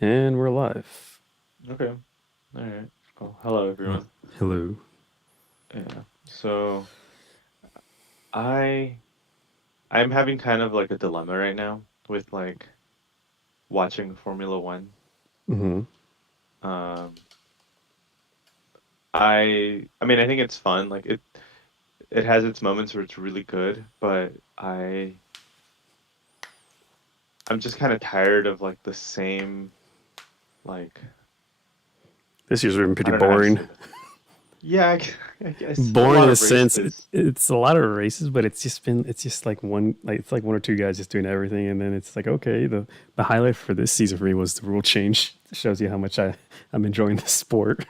And we're live. Okay. All right. Cool. Hello, Oh, everyone. hello. Yeah. So I I'm having kind of like a dilemma right now with like watching Formula One. Hmm. Um, I mean I think it's fun. Like it has its moments where it's really good, but I'm just kind of tired of like the same like This year's been I pretty don't know how to boring. say this. Yeah, I guess a Boring lot in a of sense. races. It's a lot of races, but it's just like it's like one or two guys just doing everything, and then it's like okay. The highlight for this season for me was the rule change. It shows you how much I'm enjoying the sport.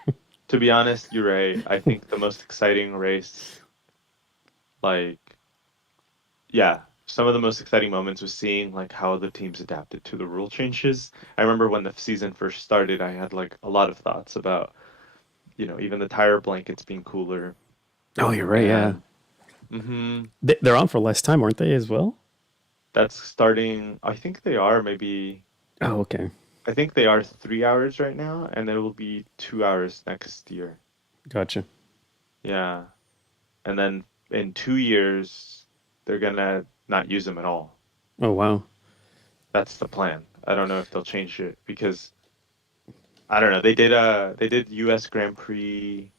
To be honest, you're right. I think the most exciting race, like yeah, some of the most exciting moments was seeing like how the teams adapted to the rule changes. I remember when the season first started, I had like a lot of thoughts about, even the tire blankets being cooler Oh, you're right. Yeah, and hmm they're on for less time, aren't they? As well. that's starting, I think they are maybe Oh, okay. I think they are 3 hours right now and it will be 2 hours next year. Gotcha. Yeah. And then in 2 years they're gonna not use them at all. Oh, wow. That's the plan. I don't know if they'll change it because I don't know. They did US Grand Prix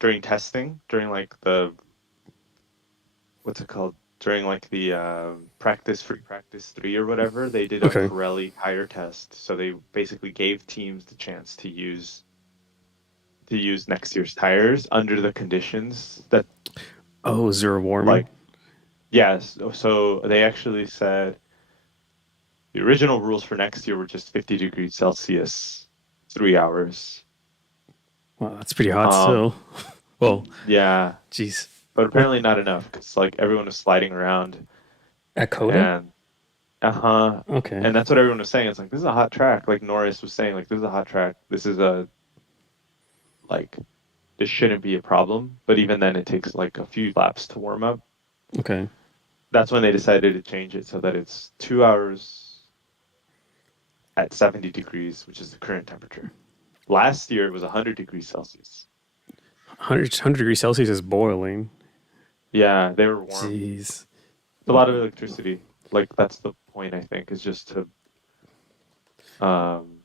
during testing, during like the what's it called? During like the free practice 3 or whatever, they did a Okay. Pirelli tire test. So they basically gave teams the chance to use next year's tires under the conditions that Oh, zero warming. like yes. So they actually said the original rules for next year were just 50 degrees Celsius, 3 hours. Wow, that's pretty hot Um, still. Well, yeah, geez. but What apparently not enough because like everyone was sliding around at Coda? and uh-huh, Okay. and that's what everyone was saying. It's like this is a hot track. Like Norris was saying, like this is a hot track. This is a like this shouldn't be a problem. But even then, it takes like a few laps to warm up. Okay. That's when they decided to change it so that it's 2 hours at 70 degrees, which is the current temperature. Last year it was 100 degrees Celsius. 100 degrees Celsius is boiling. Yeah, they were warm. Jeez. It's a lot of electricity. Like that's the point, I think, is just to um,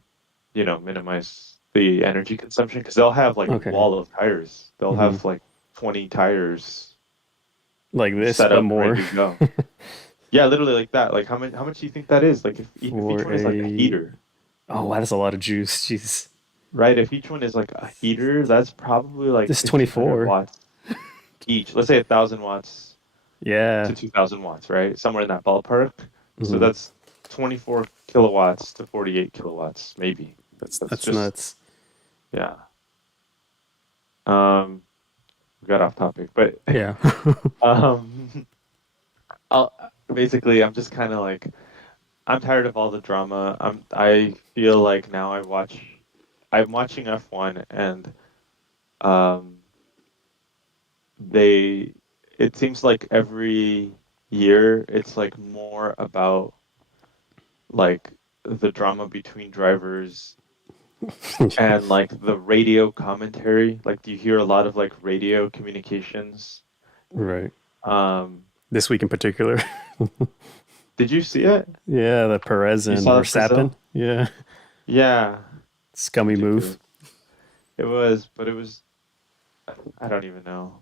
minimize the energy consumption because they'll have like a Okay. wall of tires. They'll Hmm. have like 20 tires Like this, set but up ready more. to go. Yeah, literally like that. Like how much do you think that is? Like if each For one is like a a. heater, Oh, wow, that's a lot of juice. Jeez. right? If each one is like a heater, that's probably like This is 1,500 24. watts each. Let's say 1,000 watts Yeah. to 2,000 watts, right? Somewhere in that ballpark. So Hmm. that's 24 kilowatts to 48 kilowatts, maybe. That's That's just nuts. yeah. Um, we got off topic, but Yeah. um, I'll, basically, I'm just kind of like I'm tired of all the drama. I feel like now I'm watching F1 and um, they it seems like every year it's like more about like the drama between drivers and like the radio commentary. Like you hear a lot of like radio communications. Right. Um, This week in particular. did you see it? Yeah, the Perez You and saw Verstappen. Brazil? Yeah. Yeah, Scummy move. ridiculous. It was, but it was, I don't even know.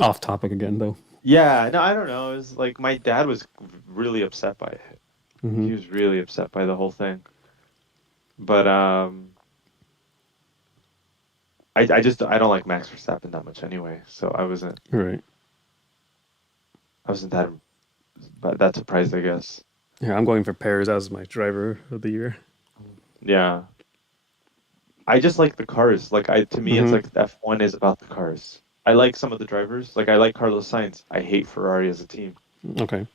Off topic again, though. Yeah, no, I don't know. It was like my dad was really upset by it. Hmm. He was really upset by the whole thing. But I don't like Max Verstappen that much anyway, so Right. I wasn't that surprised, I guess. Yeah, I'm going for Perez as my driver of the year. Yeah. I just like the cars. Like to me it's Hmm. like F1 is about the cars. I like some of the drivers. Like I like Carlos Sainz. I hate Ferrari as a team. Okay.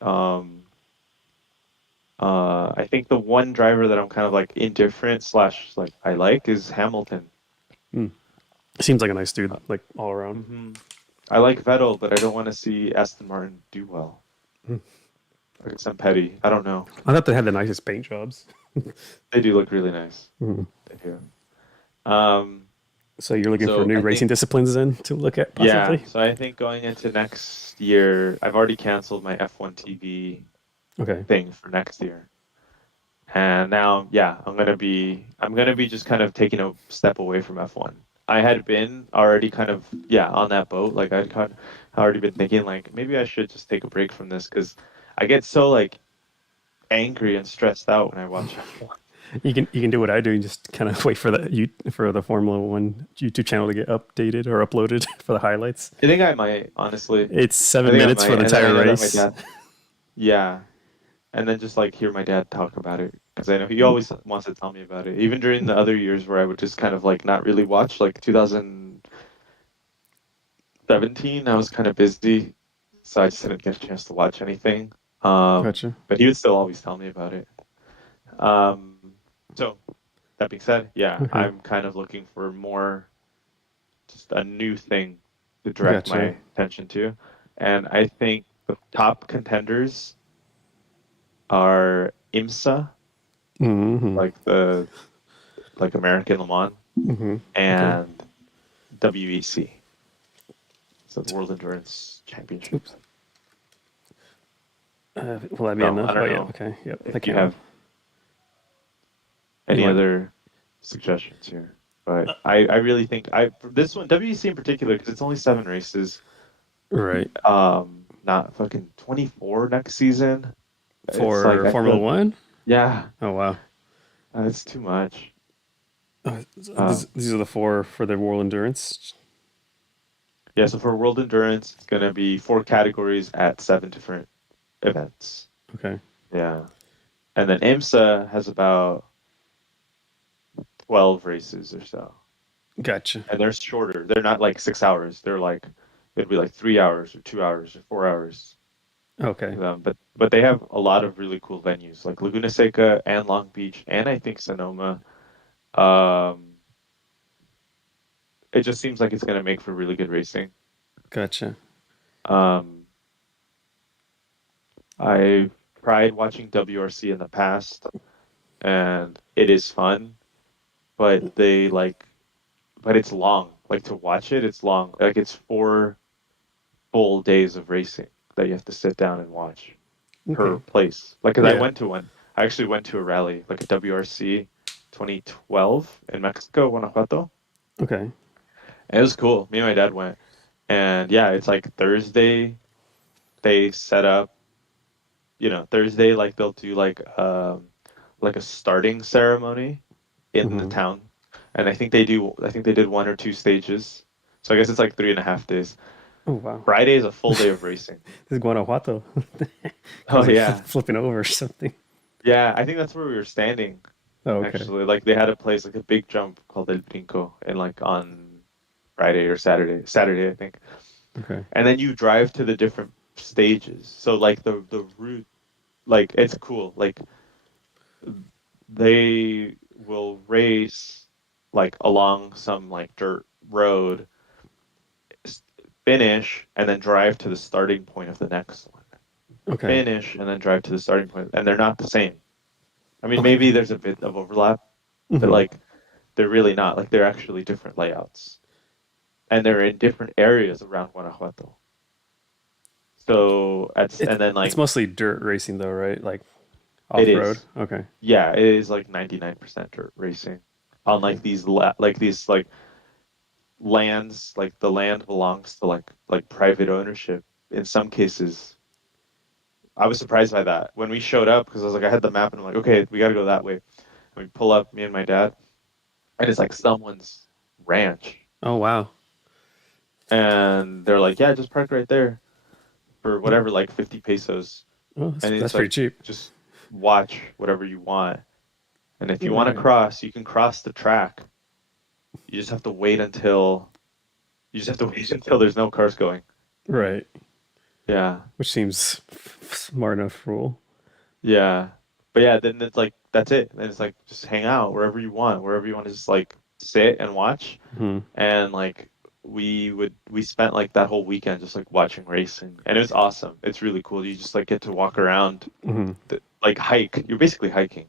Um I think the one driver that I'm kind of like indifferent slash like I like is Hamilton. Mm. Seems like a nice dude, Uh, like all around. hmm I like Vettel, but I don't want to see Aston Martin do well. Mm. I guess I'm petty. I don't know. I thought they had the nicest paint jobs. They do look really nice. Mhm. They do. So you're looking for So new I racing think, disciplines then to look at yeah. possibly? So I think going into next year, I've already canceled my F1 TV Okay. thing for next year. And now, yeah, I'm gonna be just kind of taking a step away from F1. I had been already kind of, yeah, on that boat. Like I'd kind of already been thinking like maybe I should just take a break from this because I get so like angry and stressed out when I watch F1. You can do what I do and just kind of wait for the Formula One YouTube channel to get updated or uploaded for the highlights. I think I might, honestly. It's I seven think I minutes for might. the And then I entire know that my race. dad, yeah. And then just like hear my dad talk about it because I know he always wants to tell me about it. Even during the other years where I would just kind of like not really watch, like 2017, I was kind of busy, so I just didn't get a chance to watch anything. Gotcha. But he would still always tell me about it. Um, so that being said, yeah, Okay. I'm kind of looking for more, just a new thing to direct Gotcha. my attention to, and I think the top contenders are IMSA, Hmm. like the like American Le Mans, Hmm. Okay. and WEC, so the World Endurance Championship. Oops. Will that be So I enough? Oh don't yeah. know Okay. Yep. if That you counted. have You any want? other suggestions here, but I really think I for this one WEC in particular because it's only 7 races, Right. not fucking 24 next season. It's like For I feel Formula like One? yeah, Oh wow. it's too much. These, Um, these are the four for the World Endurance. yeah, so for World Endurance, it's gonna be 4 categories at 7 different events. Okay. Yeah, and then IMSA has about 12 races or so. Gotcha. And they're shorter. They're not like 6 hours. They're like it'd be like 3 hours or 2 hours or 4 hours. Okay. But they have a lot of really cool venues like Laguna Seca and Long Beach and I think Sonoma. Um, it just seems like it's gonna make for really good racing. Gotcha. Um, I tried watching WRC in the past and it is fun, but but it's long. Like to watch it, it's long. Like it's 4 full days of racing that you have to sit down and watch per Okay. place. Like, cause I Yeah. went to one. I actually went to a rally, like a WRC 2012 in Mexico, Guanajuato. Okay. And it was cool. Me and my dad went. And yeah, it's like Thursday, they set up, Thursday, like they'll do like a starting ceremony in the Hmm. town. And I think they did 1 or 2 stages. So I guess it's like 3.5 days. Oh wow. Friday is a full day of racing. This is Guanajuato. I Oh was like yeah. flipping over or something. Yeah, I think that's where we were standing. Oh, okay. Actually, like they had a place like a big jump called El Brinco, and like on Friday or Saturday I think. Okay. And then you drive to the different stages. So like the route, like it's cool. Like they will race like along some like dirt road, s- finish, and then drive to the starting point of the next one. Okay. Finish and then drive to the starting point, and they're not the same. I mean, Okay. maybe there's a bit of overlap, but Hmm. like they're really not. Like they're actually different layouts, and they're in different areas around Guanajuato. It, And then it's like mostly dirt racing though, right? Like it off road. is, Okay. yeah, it is like 99% dirt racing on Okay. like these like lands. Like the land belongs to like private ownership in some cases. I was surprised by that when we showed up because I was like, I had the map and I'm like, okay, we got to go that way. And we pull up, me and my dad, and it's like someone's ranch. Oh wow. And they're like, yeah, just park right there for whatever, like 50 pesos. Oh, And that's it's pretty like, cheap. just watch whatever you want. And if All you want to right. cross, you can cross the track. You just have to wait until you just have to wait until there's no cars going. Right. Yeah. Which seems smart enough rule. Yeah. But yeah, then it's like that's it. Then it's like just hang out wherever you want to just like sit and watch. Hmm. And like we spent like that whole weekend just like watching racing and it was awesome. It's really cool. You just like get to walk around Hmm. like hike. You're basically hiking.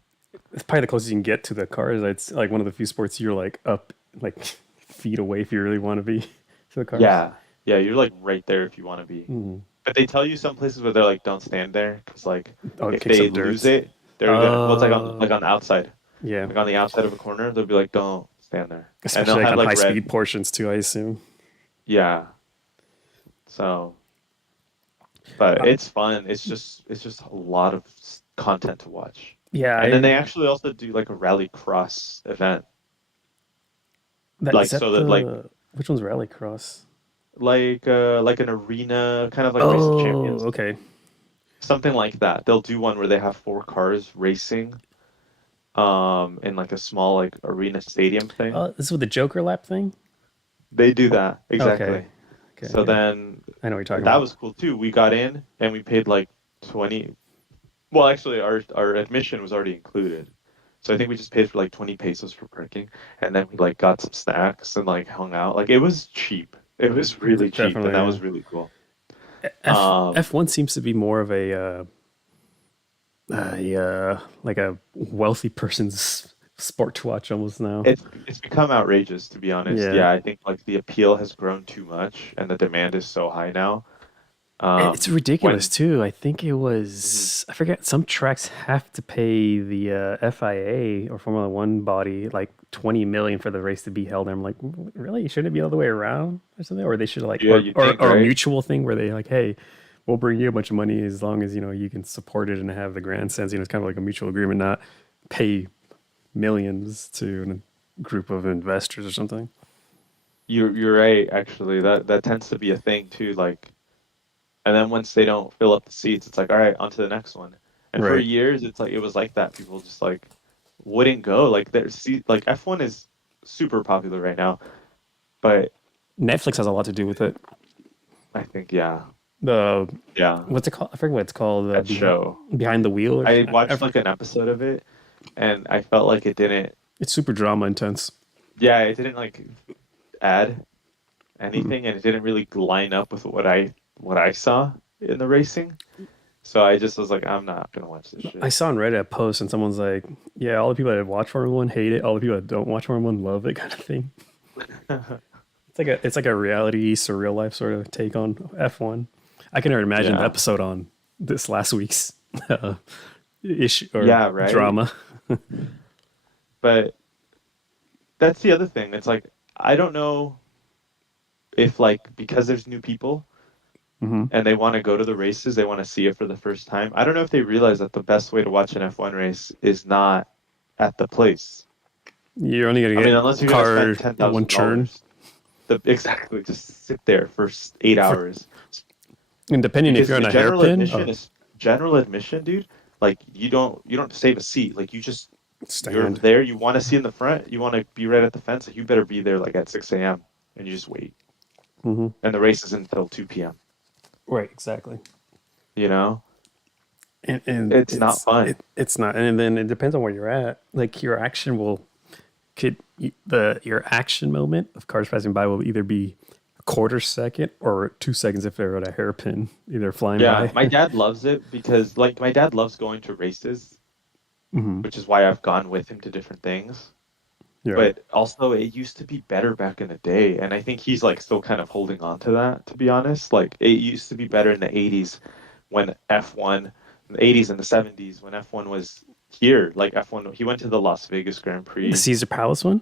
it's probably the closest you can get to the cars. It's like one of the few sports you're like up like feet away if you really want to be to the cars. Yeah, yeah, you're like right there if you want to be. Mm. But they tell you some places where they're like, don't stand there because like Oh, it if kicks they up lose dirt. it, they're gonna. Well, it's like on the outside, Yeah, like on the outside of a corner, they'll be like, don't stand there, and they'll especially like have on like high red. speed portions too, I assume. Yeah. So, but Uh, it's fun. It's just a lot of content to watch. yeah, And then they actually also do like a rally cross event, that is like so that that the which one's Rallycross? like an arena, kind of like Race of Oh, Champions, okay. something like that. They'll do one where they have four cars racing, in like a small like arena stadium thing. This is with the Joker lap thing. They do that Okay, exactly. okay, So okay. then I know what you're talking that about. was cool too. We got in and we paid like 20. Well, actually, our admission was already included. So I think we just paid for like 20 pesos for parking, and then we like got some snacks and like hung out. Like it was cheap. It was really cheap, and Definitely, that yeah. was really cool. F Um, F1 seems to be more of like a wealthy person's sport to watch almost now. it's become outrageous, to be honest. Yeah, Yeah, I think like the appeal has grown too much, and the demand is so high now. it's ridiculous When too. I think it Mhm. was I forget. Some tracks have to pay the FIA or Formula One body like 20 million for the race to be held. And I'm like, really? Shouldn't it be all the way around or something? Or they should like, Yeah, you think, or a right? mutual thing where they like, hey, we'll bring you a bunch of money as long as you know you can support it and have the grandstands. You know, it's kind of like a mutual agreement, not pay millions to a group of investors or something. You're right, actually. That tends to be a thing too. Like, and then once they don't fill up the seats, it's like, all right, on to the next one. And for Right. years, it's like it was like that. People just like wouldn't go. Like their seat, like F1 is super popular right now, but Netflix has a lot to do with it. I think yeah, The yeah, what's it called? I forget what it's called. that show. Behind the wheel. I watched like an episode of it, and I felt like it didn't. It's super drama intense. Yeah, it didn't like add Mm. anything, and it didn't really line up with what I saw in the racing. So I just was like, I'm not gonna watch this I shit. saw on Reddit a post and someone's like, "Yeah, all the people that watch Formula One hate it. All the people that don't watch Formula One love it," kind of thing. It's like a reality surreal life sort of take on F1. I can never imagine the Yeah. episode on this last week's uh, issue or Yeah, right. drama. But that's the other thing. It's like I don't know if like because there's new people Hmm. and they want to go to the races, they want to see it for the first time. I don't know if they realize that the best way to watch an F1 race is not at the place. You're only gonna I mean, get unless you're gonna car spend ten one thousand churn, dollars. Exactly, just sit there for 8 hours. and depending if Because you're on the a hairpin, general admission, dude. Like you don't save a seat. Like you're stand. there. You want to see in the front. You want to be right at the fence. Like you better be there like at 6 a.m. and you just wait. Hmm. And the race is until 2 p.m. Right, exactly. You know, And it's not fun. it's not, and then it depends on where you're at. Like your action will could the your action moment of cars passing by will either be a quarter second or 2 seconds if they're at a hairpin, either flying Yeah, by. my dad loves it because like my dad loves going to races, Hmm. which is why I've gone with him to different things. You're right. But also it used to be better back in the day, and I think he's like still kind of holding on to that, to be honest. Like it used to be better in the 80s when F1, the 80s and the 70s when F1 was here. Like F1, he went to the Las Vegas Grand The Prix, Caesar Palace one.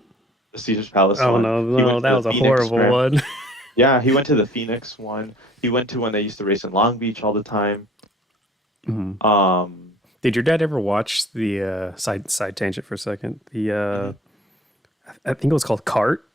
the Caesars Palace Oh one. no, He went no, to that the was a Phoenix horrible Grand. one. Yeah, he went to the Phoenix one. He went to when they used to race in Long Beach all the time. Hmm. Um, Did your dad ever watch the side tangent for a second? The mhm. I think it was called Cart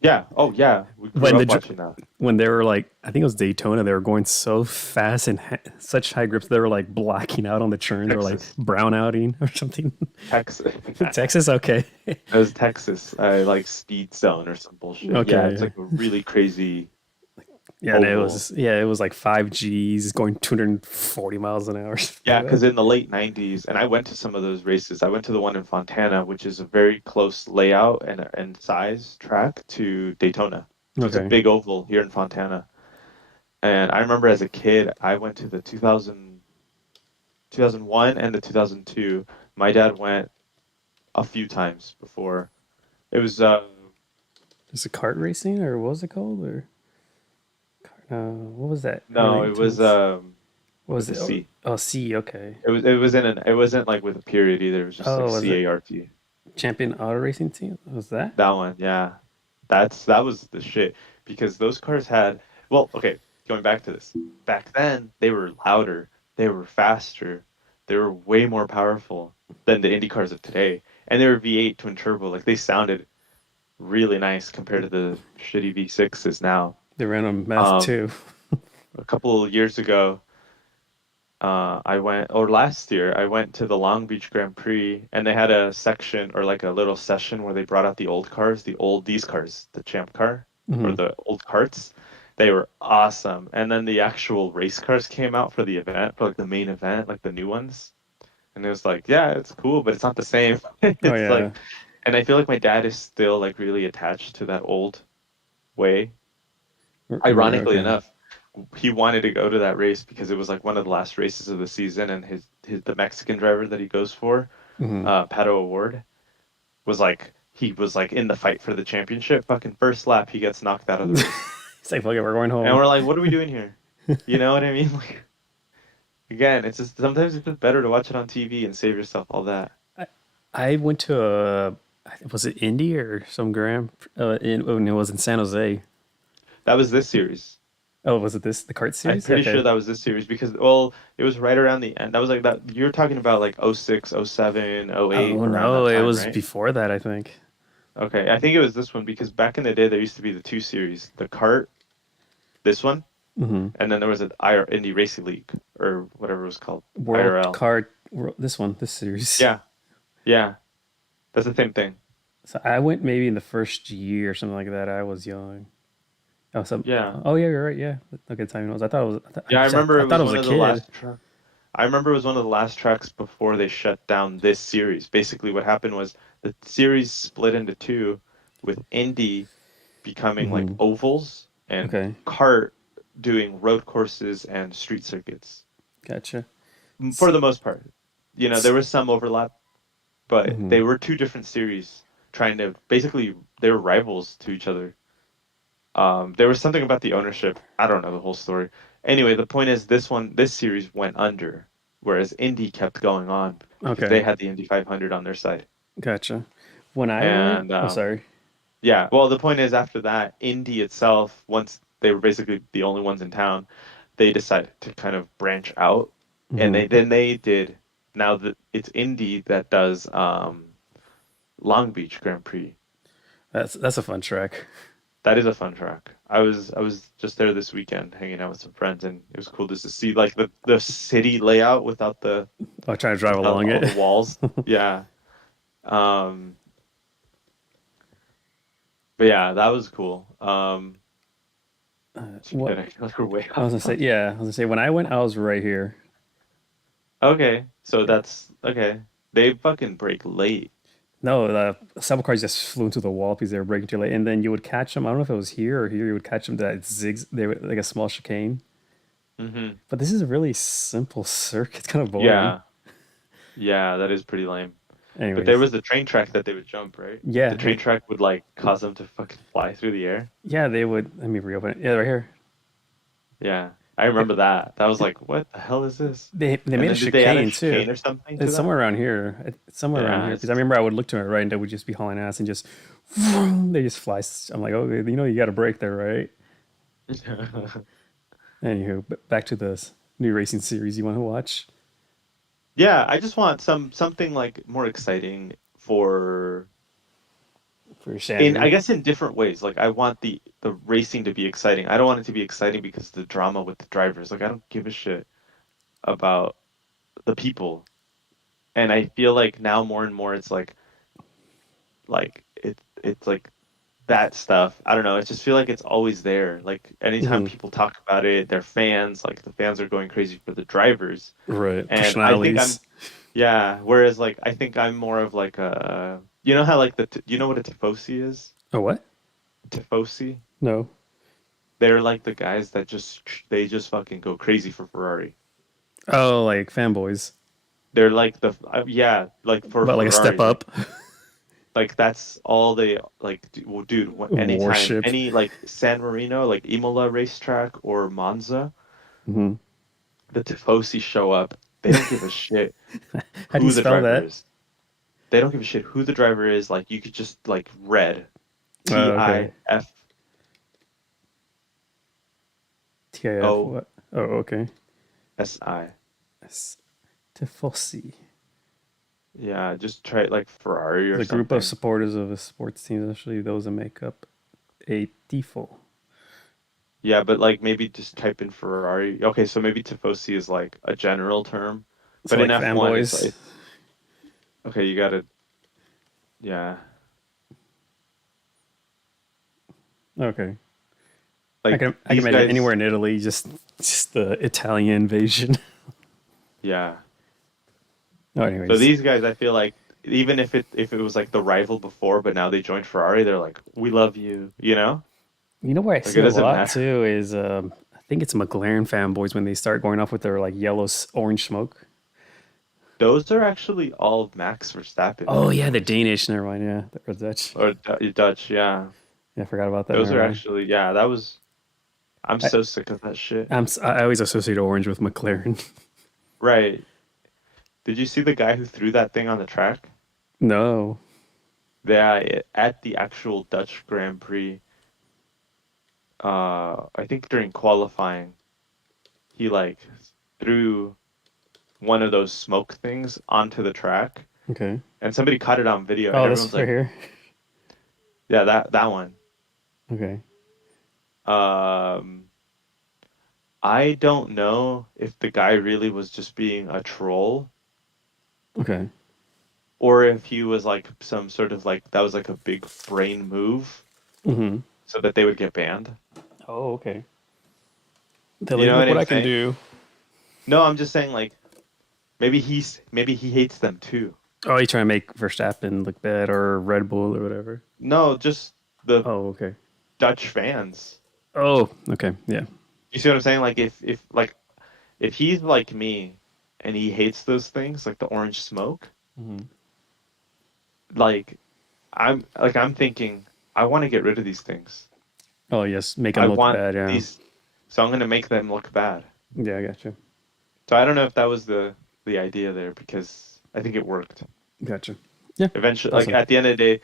Yeah. Oh yeah, we when grew the up watching that. when they were like I think it was Daytona. They were going so fast and such high grips. They were like blacking out on the turn. They were like Texas, brownouting or something. Texas. Texas, okay, It was Texas, like Speed Zone or some bullshit. Yeah, it's okay, like a really crazy yeah, and oval. it was like 5 Gs going 240 miles an hour. Yeah, because in the late 90s, and I went to some of those races. I went to the one in Fontana, which is a very close layout and size track to Daytona. So it's a Okay, big oval here in Fontana. And I remember as a kid, I went to the 2001 and the 2002. My dad went a few times before. It was Is it kart racing or what was it called? Or what was that? no, Harley it was Davidson's. What was with a it? Oh, C. oh, C. Okay. It wasn't like with a period either. It was just like Oh, was it CART. Champion Auto Racing Team? Was that? That one, yeah. That was the shit because those cars had well, okay, going back to this. Back then, they were louder, they were faster, they were way more powerful than the Indy cars of today. And they were V8 twin turbo. Like they sounded really nice compared to the shitty V6s now. They ran on Math Um, too. a couple of years ago, I went, or last year, I went to the Long Beach Grand Prix, and they had a section or like a little session where they brought out the old cars, these cars, the Champ car or Hmm. the old carts. They were awesome. And then the actual race cars came out for the event, for like the main event, like the new ones. And it was like, yeah, it's cool, but it's not the same. Oh It's yeah. like, and I feel like my dad is still like really attached to that old way. Ironically Okay. enough, he wanted to go to that race because it was like one of the last races of the season, and the Mexican driver that he goes for, Hmm. Pato Award, he was like in the fight for the championship. Fucking first lap, he gets knocked out of the race, It's like, fuck it, we're going and home. we're like, what are we doing here? You know what I mean? Like again, it's just sometimes it's just better to watch it on TV and save yourself all that. I, I went to a, was it Indy or some Grand, when it was in San Jose. That was this series. Oh, was it the kart I'm series? pretty sure Okay. that was this series because well, it was right around the end. That was like that you're talking about like '06, '07, '08 Oh around no, that it time, was right? before that, I think. Okay, I think it was this one because back in the day there used to be the two series, the kart, this one, Hmm. and then there was an IR Indie Racing League or whatever it was called, World IRL. Kart, this one, this series. Yeah, yeah, that's the same thing. So I went maybe in the first year or something like that. I was young. Oh, Yeah, oh yeah, you're right. Yeah, okay, timing was. I thought it was. yeah, I remember I it thought was it was one a of the kid. I remember it was one of the last tracks before they shut down this series. Basically, what happened was the series split into two, with Indy becoming like Hmm. ovals and Okay, kart doing road courses and street circuits gotcha. for the most part. You know, there was some overlap, but Hmm. they were two different series trying to basically they were rivals to each other. There was something about the ownership. I don't know the whole story. Anyway, the point is this series went under, whereas Indy kept going on because they Okay, had the Indy 500 on their side. gotcha. When I went, And oh sorry. yeah, well, the point is after that, Indy itself, once they were basically the only ones in town, they decided to kind of branch out, and Hmm. they did. Now that it's Indy that does Long Beach Grand Prix. That's a fun track. That is a fun track. I was just there this weekend hanging out with some friends, and it was cool just to see like the city layout I'm trying to drive without along all it. the walls. Yeah. Um, but yeah, that was cool. What Shit, I feel like we're way I was off gonna say, topic. yeah, I was gonna say when I went, I was right here. Okay, so that's okay. They fucking break late. No, some cars just flew into the wall because they were braking too late, and then you would catch them. I don't know if it was here or here. You would catch them that zigs. They were like a small chicane. Hmm. But this is a really simple circuit. It's kind of boring. Yeah, yeah, that is pretty lame. But there Anyways, was the train track that they would jump, right? The yeah, train track would like cause them to fucking fly through the air. yeah, they would. Let me reopen it. Yeah, right here. Yeah, I They, remember that. That was like, what the hell is this? they And made a then did they add a chicane too. chicane or something to It's that? somewhere around here. It's somewhere around Yeah, here because I remember I would look to my right and they would just be hauling ass and just they just fly. I'm like, oh, you know, you got to brake there, right? Anywho, back to the new racing series you want to watch yeah. I just want something like more exciting for for in I Shannon. guess in different ways. Like I want the racing to be exciting. I don't want it to be exciting because of the drama with the drivers. Like I don't give a shit about the people. And I feel like now more and more it's it's like that stuff. I don't know. I just feel like it's always there. Like anytime Hmm. people talk about it, their fans, like the fans are going crazy for the drivers. Right, And I think I'm personalities. yeah, whereas like I think I'm more of like a you know how like you know what a tifosi is? Oh, what? Tifosi? No. They're like the guys that just they just fucking go crazy for Ferrari. Oh, like fanboys. They're like yeah, like for But like a step Ferrari, up. like that's all they like. Well, dude, anytime Warship. any like San Marino, like Imola racetrack or Monza, Hmm. the Tifosi show up. They don't give a shit How do you who the spell driver that? is. They don't give a shit who the driver is. Like you could just like red, Okay. TIF. TIFOSI. What? Oh, okay. That's Tifosi. Yeah, just try like Ferrari or The group of something. supporters of a sports team, especially those that make up a tifo. Yeah, but like maybe just type in Ferrari. Okay, so maybe Tifosi is like a general term, So but in like F1 fanboys. okay. You gotta yeah, Okay. like I can these imagine guys. anywhere in Italy, just the Italian invasion. Yeah, Oh, so anyways, these guys, I feel like even if it was like the rival before, but now they joined Ferrari, they're like, we love you, you know? you know where I Like see it a doesn't lot matter. too is I think it's McLaren fanboys when they start going off with their like yellow orange smoke. Those are actually all Max Verstappen Oh yeah, the fanboys Danish. Never mind. Yeah, or Dutch. or Dutch. Yeah, Yeah, I forgot about that. those Never are mind. actually yeah. That was I'm I so sick of that shit. I always associate orange with McLaren. Right. Did you see the guy who threw that thing on the track? No. Yeah, at the actual Dutch Grand Prix, I think during qualifying, he like threw one of those smoke things onto the track, Okay. and somebody caught it on video, and Oh, this everyone's right like, here. "Yeah, that one." Okay. Um, I don't know if the guy really was just being a troll, Okay. or if he was like some sort of like that was like a big brain move Mm-hmm. so that they would get banned. Oh, okay. They're You like, know look what what I'm I can saying? do. No, I'm just saying like maybe he hates them too. Oh, you trying to make Verstappen look bad or Red Bull or whatever. No, just the Oh, okay. Dutch fans. Oh, okay. Yeah. You see what I'm saying? Like if he's like me and he hates those things like the orange smoke, Hmm. like I'm thinking I want to get rid of these things. Oh, yes. Make I him look want bad. Yeah. these, so I'm gonna make them look bad. Yeah, I got you. So I don't know if that was the idea there because I think it worked. Gotcha. Yeah. Eventually, like Awesome. at the end of the day,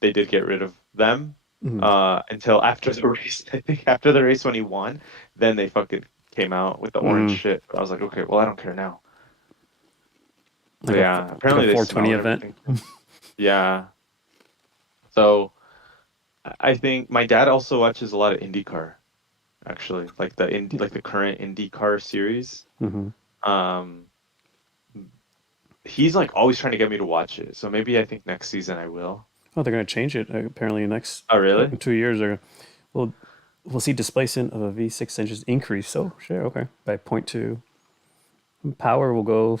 they did get rid of them Hmm. until after the race. I think after the race when he won, then they fucking came out with the orange Hmm. shit. But I was like, okay, well I don't care now. But Like a yeah, like a apparently they 420 smell and event. everything. Yeah. So I think my dad also watches a lot of IndyCar, actually, like like the current IndyCar series. Hmm. Um, he's like always trying to get me to watch it. So maybe I think next season I will. Oh, they're gonna change it apparently next Oh, really? 2 years. Or we'll we'll see displacement of a V6 engine increase. Oh, sure. Okay, by point 0.2. Power will go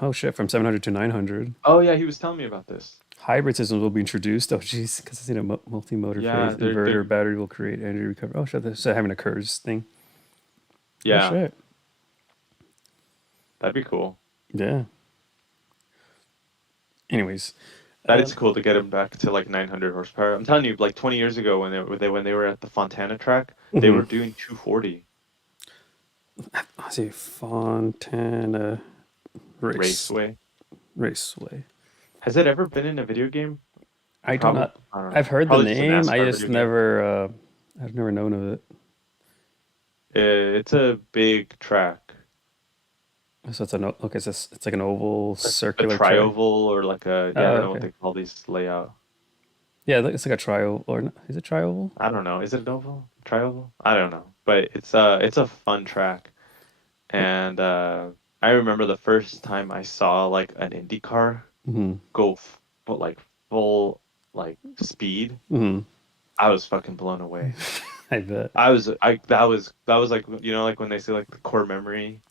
oh shit from 700 to 900. Oh yeah, he was telling me about this. Hybrid systems will be introduced. Oh, geez, because it's in a multi-motor phase. Yeah, Inverter they're battery will create energy recovery. Oh, shit, this is having a KERS thing. Oh, yeah, shit. that'd be cool. Yeah. Anyways, That uh, is cool to get him back to like 900 horsepower. I'm telling you, like 20 years ago when they were at the Fontana track, they mhm. were doing 240 I see Fontana race Raceway. raceway. Has it ever been in a video game? I do Probably. not. I don't know. I've heard the Probably just a name. I NASCAR just video game. never. I've never known of it. It's a big track. So it's okay. It's like an oval A circular track. trioval or like a yeah, I Oh, don't know what okay. they call these layout. Yeah, it's like a tri or is it tri-oval? I don't know. Is it an oval? Trioval? I don't know. But it's a fun track. And I remember the first time I saw like an Indy car Mm-hmm. go but like full like speed, Mm-hmm. I was fucking blown away. I bet. I that was like you know like when they say like the core memory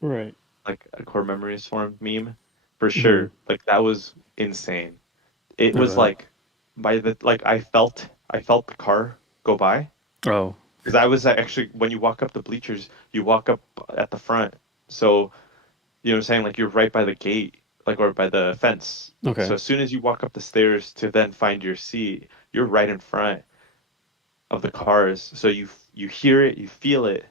Right. like a core memories form meme for Mm-hmm. sure. Like that was insane. It I was bet. like by the like I felt the car go by Oh. because I was actually when you walk up the bleachers, you walk up at the front. So You know what I'm saying? Like you're right by the gate, like or by the fence. So Okay. as soon as you walk up the stairs to then find your seat, you're right in front of the cars. So you hear it, you feel it,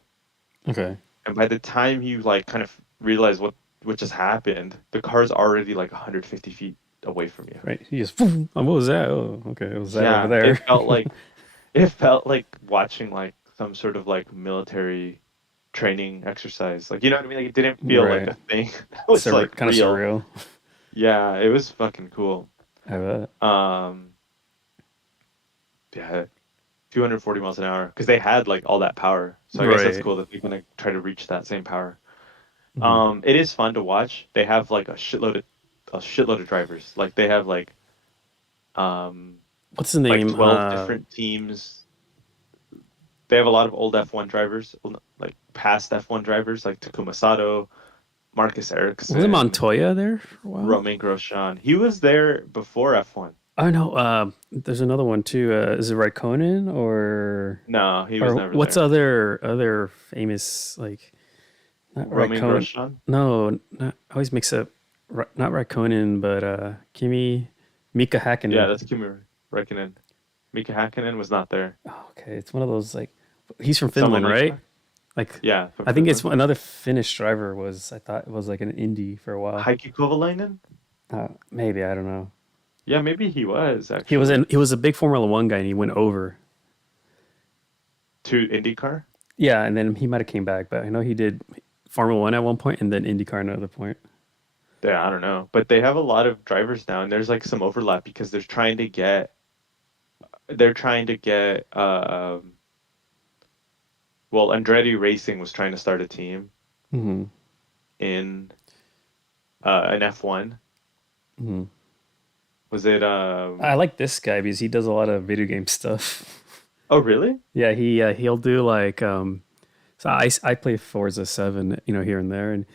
Okay. and by the time you like kind of realize what just happened, the car's already like 150 feet away from you. Right. He just. What was that? Oh, okay. It was that over Yeah, it there. felt like it felt like watching like some sort of like military training exercise. Like you know what I mean? Like it didn't feel like Right. a thing that was like Kind of real. surreal. Yeah, it was fucking cool. I bet. Um, yeah, 240 miles an hour because they had like all that power. So I guess that's Right. cool that they're gonna try to reach that same power. Hmm. It is fun to watch. They have like a shitload of drivers. Like they have um What's the like name? 12 different teams. They have a lot of old F1 drivers, like past F1 drivers like Takuma Sato, Marcus Was it Ericsson, Montoya there for a while? Romain Grosjean. He was there before F1. Oh no. There's another one too. Is it Raikkonen No, he was or never what's there. other famous like not Romain Raikkonen? Grosjean? No, not, I always mix up. Not Raikkonen, but Kimi Mika Yeah, Hakkinen. that's Kimi Räikkönen. Mika Hakkinen was not there. Oh, okay, it's one of those like he's from Someone Finland, like right? that? Like Yeah, from I think it's Finland. another Finnish driver was I thought it was like an indie for a while. Heikki Kovalainen? Maybe I don't know. Yeah, maybe he was actually. He was a big Formula One guy and he went over. To IndyCar? Yeah, and then he might have came back, but I know he did Formula One at one point and then IndyCar another point. Yeah, I don't know. But they have a lot of drivers now, and there's like some overlap because they're trying to get well, Andretti Racing was trying to start a team Hmm. in an F1. Hmm. Was it I like this guy because he does a lot of video game stuff. Oh, really? Yeah, he'll do like so I play Forza 7, here and there, and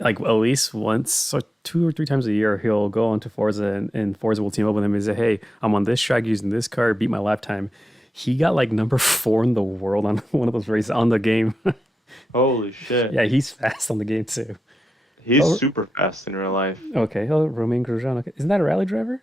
like at least once, so 2 or 3 times a year, he'll go onto Forza and Forza will team up with him and say, "Hey, I'm on this track using this car, beat my lap time." He got like number 4 in the world on one of those races on the game. Holy shit. Yeah, he's fast on the game too. He's Oh, super fast in real life. okay. Oh, Romain Grosjean. Okay, isn't that a rally driver?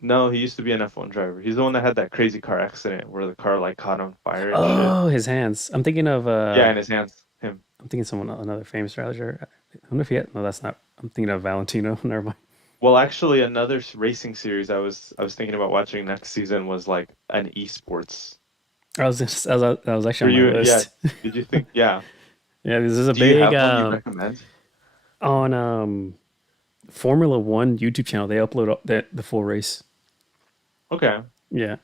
No, he used to be an F1 driver. He's the one that had that crazy car accident where the car like caught on fire and shit. Oh, his hands. I'm thinking of Yeah, in his hands. Him. I'm thinking someone another famous rally driver. I wonder if he had, no, that's not. I'm thinking of Valentino. Never mind. Well, actually, another racing series I was thinking about watching next season was like an esports. That was Were actually on my you? Yeah. list. Did you think? Yeah. Yeah, this is a Do you big have one you recommend? on Formula One YouTube channel. They upload the full race. Okay. Yeah,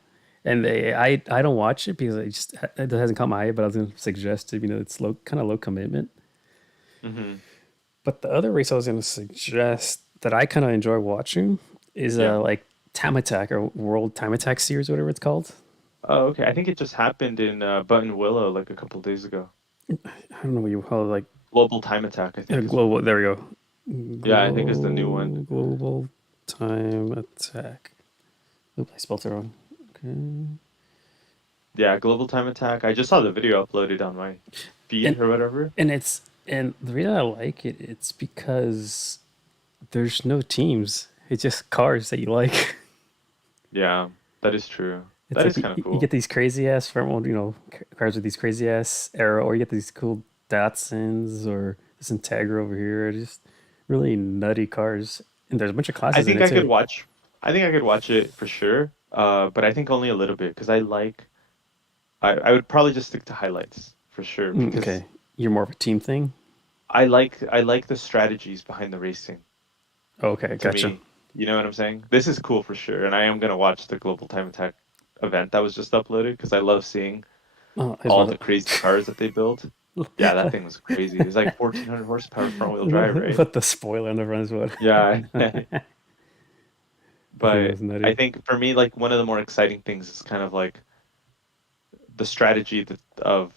and I don't watch it because it hasn't caught my eye. But I was gonna suggest it. It's kind of low commitment. Hmm. But the other race I was gonna suggest that I kind of enjoy watching is Yeah. like Time Attack or World Time Attack series, whatever it's called. Oh, okay. I think it just happened in Button Willow like a couple days ago. I don't know what you call it, like Global Time Attack, I think is what. global. There we go. Yeah, I think is the new one. Global Time Attack. Oop, I spelled it wrong. Okay. Yeah, Global Time Attack. I just saw the video uploaded on my And feed or whatever. and the reason I like it, it's because there's no teams. It's just cars that you like. Yeah, that is true. It's That like is kind of you cool. get these crazy ass front wheel, cars with these crazy ass arrow, or you get these cool Datsuns or this Integra over here. Just really nutty cars, and there's a bunch of I classes in think it I could too. watch. I think I could watch it for sure. But I think only a little bit because I like. I would probably just stick to highlights for sure because Okay, you're more of a team thing. I like the strategies behind the racing. Okay, To gotcha. me, you know what I'm saying? This is cool for sure, and I am gonna watch the Global Time Attack event that was just uploaded because I love seeing Oh, I just all want the crazy cars that they built. Yeah, that thing was crazy. It's like 1400 horsepower front wheel drive, to right? put the spoiler on the front as well. Yeah. I think it But was I nutty. think for me, like one of the more exciting things is kind of like the strategy of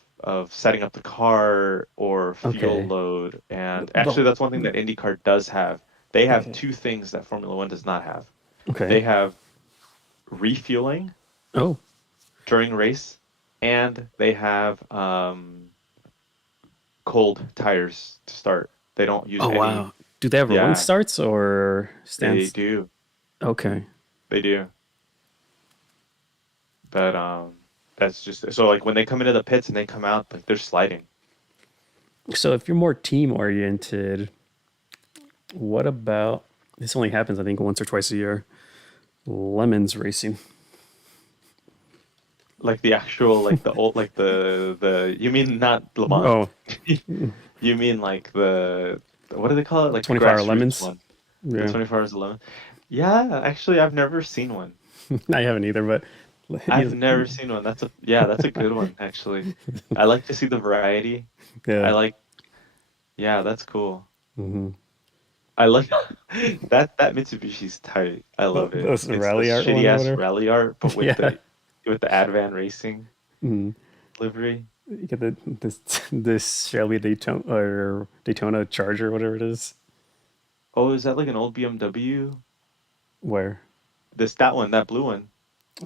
setting up the car or fuel Okay, load. And the actually, that's one thing that IndyCar does have. They have okay, two things that Formula One does not have. okay. They have refueling Oh, during race, and they have cold tires to start. They don't use oh any wow. Do they have rolling Yeah, starts or they stands? do. Okay. They do. But that's just so like when they come into the pits and they come out, like they're sliding. So if you're more team oriented, what about this only happens I think once or twice a year. Lemons racing. Like the actual like the old like the you mean not Le Mans? Oh, You mean like the what do they call it? Like the 24-hour grassroots lemons. one, the Yeah. 24 hours alone. Yeah, actually, I've never seen one. I haven't either, but I've never seen one. That's a good one actually. I like to see the variety. I yeah. like yeah, that's cool. Hmm. I like that Mitsubishi's tight. I love it. That's the It's the rally art shitty one or ass whatever. rally art, but Yeah. with the Advan Racing Mhm. livery. You get this Shelby Daytona Charger, whatever it is. Oh, is that like an old BMW? Where? That one, that blue one.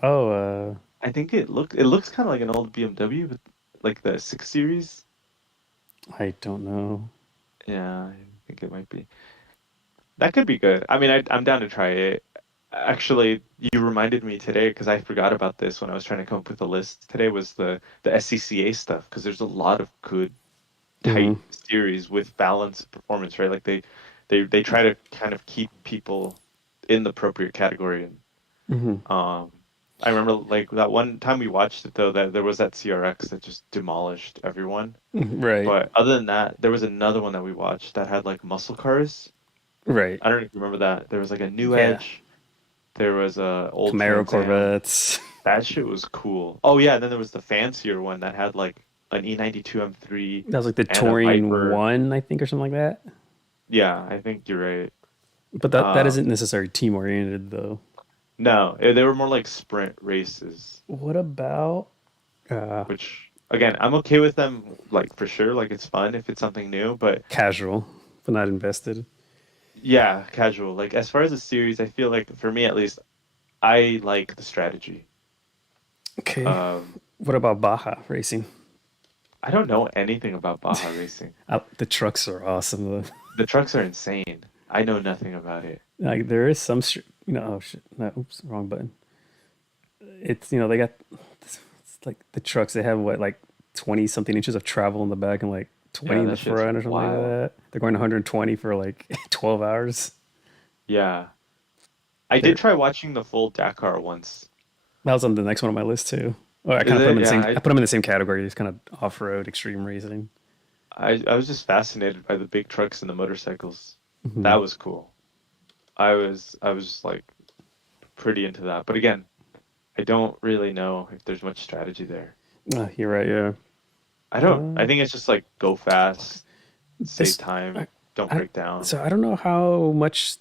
Oh, I think it looks kind of like an old BMW, but like the 6 Series. I don't know. Yeah, I think it might be. That could be good. I mean, I'm down to try it. Actually, you reminded me today because I forgot about this when I was trying to come up with a list. Today was the SCCA stuff because there's a lot of good Hmm. tight series with balanced performance, right? Like they try to kind of keep people in the appropriate category. And Hmm. um, I remember like that one time we watched it though, that there was that CRX that just demolished everyone. Right. But other than that, there was another one that we watched that had like muscle cars. Right. I don't even remember that. There was like a New Yeah. Edge. There was a old Camaro Trans Am. Corvettes. That shit was cool. Oh yeah, and then there was the fancier one that had like an E92 M3 That was like the and a Touring Viper. One, I think, or something like that. Yeah, I think you're right. But that Um, isn't necessarily team oriented though. no, they were more like sprint races, What about uh which again, I'm okay with them like for sure, like it's fun if it's something new, but casual, but not invested? yeah, casual. Like as far as the series, I feel like for me at least, I like the strategy. Okay. Um, What about Baja racing? I don't know anything about Baja Racing. The trucks are awesome though. The trucks are insane. I know nothing about it. Like there is some, oh shit, no, oops, wrong button. It's they got it's like the trucks. They have what like 20 something inches of travel in the back and like 20 Yeah, in the that shit's front or something like wild. that. They're going 120 for like 12 hours. Yeah. I did They're, try watching the full Dakar once. that was on the next one on my list too. Or I Is kind of put them it? in the Yeah, same. I put them in the same category. It's kind of off-road extreme racing. I was just fascinated by the big trucks and the motorcycles. That Hmm. was cool. I was just like pretty into that. But again, I don't really know if there's much strategy there. You're right. Yeah. I don't. I think it's just like go fast, save This. time, I, don't I, break down. so I don't know how much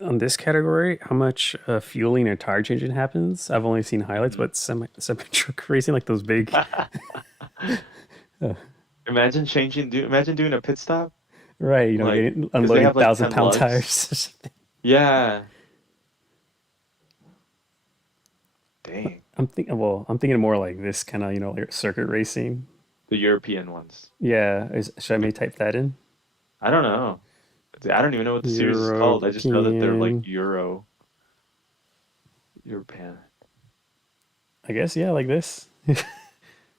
on this category, how much fueling or tire changing happens. I've only seen highlights, Mhm. but semi truck racing, like those big, uh, Imagine doing a pit stop right? like Getting because they unloading have like 1,000 10 pound lugs. tires. Yeah. Dang. I'm thinking more like this kind of like circuit racing. The European ones. Yeah, should I maybe type that in? I don't know. I don't even know what the series is called. I just know that they're like European. European. I guess yeah, like this.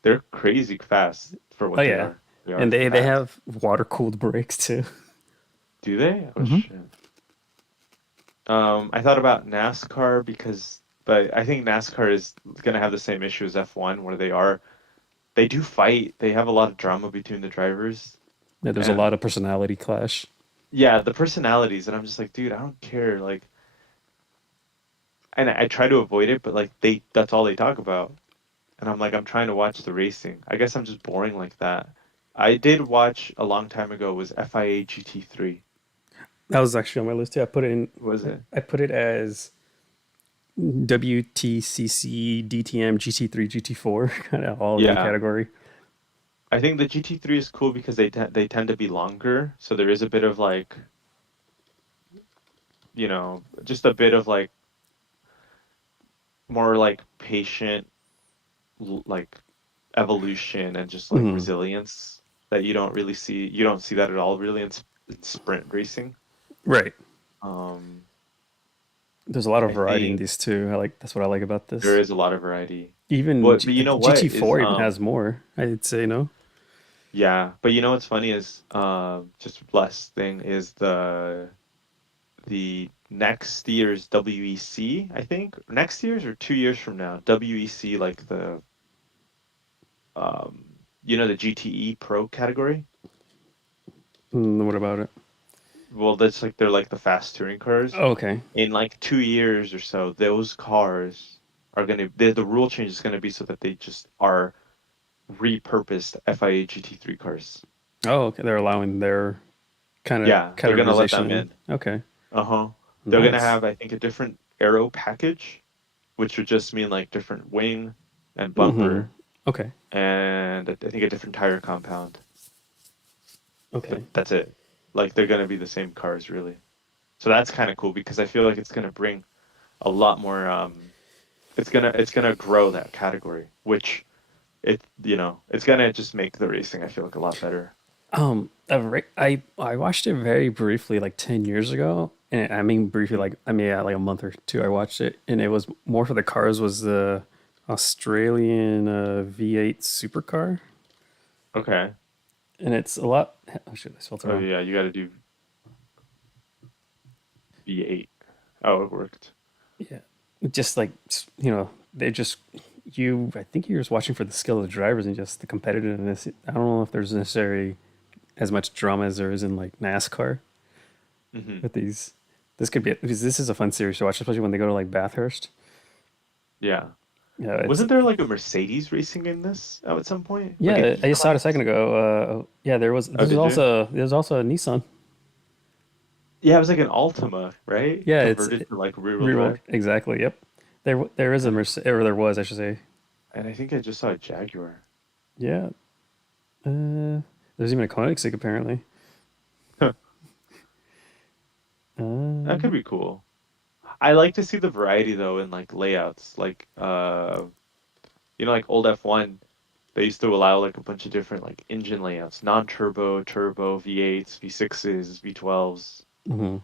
They're crazy fast for Oh what they yeah, are. They are and they fast. have water cooled brakes too. Do they? Oh Hmm. shit. I thought about NASCAR but I think NASCAR is gonna have the same issue as F1 where they do fight. They have a lot of drama between the drivers. Yeah, there's a lot And of personality clash. yeah, the personalities, and I'm just like, dude, I don't care. Like, and I try to avoid it, but like that's all they talk about. And I'm like, I'm trying to watch the racing. I guess I'm just boring like that. I did watch a long time ago was FIA GT3. That was actually on my list too. I put it in. Was it? I put it as WTCC, DTM, GT3, GT4, kind of all in one Yeah. category. I think the GT3 is cool because they tend to be longer, so there is a bit of like, just a bit of like more like patient like evolution and just like Hmm. resilience that you don't really see. You don't see that at all really in sprint racing. Right. Um, There's a lot of I variety in think these too. I like that's what I like about there this. is a lot of variety. Even But you know what is GT4 even has more. I'd say no. yeah, but you know what's funny is just last thing is the next year's WEC, I think. Next year's or 2 years from now, WEC like the um the GTE Pro category. What about it? Well, that's like they're like the fast touring cars. Oh, okay. In like 2 years or so, those cars are the rule change is gonna be so that they just are repurposed FIA GT3 cars. Oh, okay. They're allowing their kind of Yeah, they're gonna let categorization them in. in. Okay. Uh-huh. They're gonna Nice. have, I think, a different aero package, which would just mean like different wing and Mm-hmm. bumper, Okay. and I think a different tire compound. But Okay. that's it. Like they're gonna be the same cars, really. So that's kind of cool because I feel like it's gonna bring a lot more. It's gonna grow that category, which it's gonna just make the racing, I feel like, a lot better. I watched it very briefly, like 10 years ago, and I mean briefly, Hmm. like I mean, yeah, like a month or two. I watched it, and it was more for the cars. Was the Australian V8 supercar, Okay. and it's a lot. Oh shit, I spelled it Oh wrong. yeah, you got to do V8. Oh, it worked. Yeah, just like they just you. I think you're just watching for the skill of the drivers and just the competitiveness. I don't know if there's necessarily as much drama as there is in like NASCAR Hmm. with these. This could be because this is a fun series to watch, especially when they go to like Bathurst. Yeah. Yeah, it's Wasn't there like a Mercedes racing in this at some point? Like an yeah. I just saw it a second E-Class? ago. Yeah, there was. Oh, This is did you? also there's also a Nissan. Yeah, it was like an Altima, right? Yeah, it's Converted to like rear-wheel rear drive. exactly. Yep. There is a Mercedes, or there was, I should say. And I think I just saw a Jaguar. Yeah. There's even a Koenigsegg apparently. That could Uh, be cool. I like to see the variety though in like layouts. Like like old F1, they used to allow like a bunch of different like engine layouts, non-turbo, turbo, V8s, V6s, V12s. mm-hmm,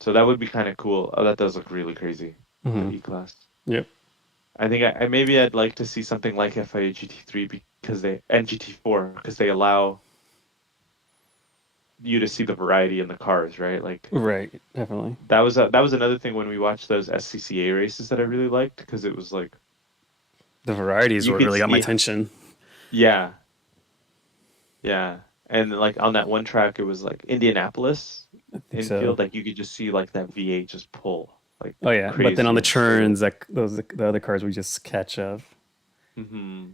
So that would be kind of cool. Oh, that does look really crazy. That mm-hmm. E-Class. Yep. I think maybe I'd like to see something like FIA GT3 because they and GT4 because they allow you to see the variety in the cars, right? Like Right. Definitely. that was another thing when we watched those SCCA races that I really liked because it was like The varieties you what could really got my see, attention. yeah, yeah, and like on that one track, it was like Indianapolis I think so. infield, like you could just see like that V8 just pull like Oh yeah, but then on crazy the and straight. churns, that those the other cars we just catch up. Hmm.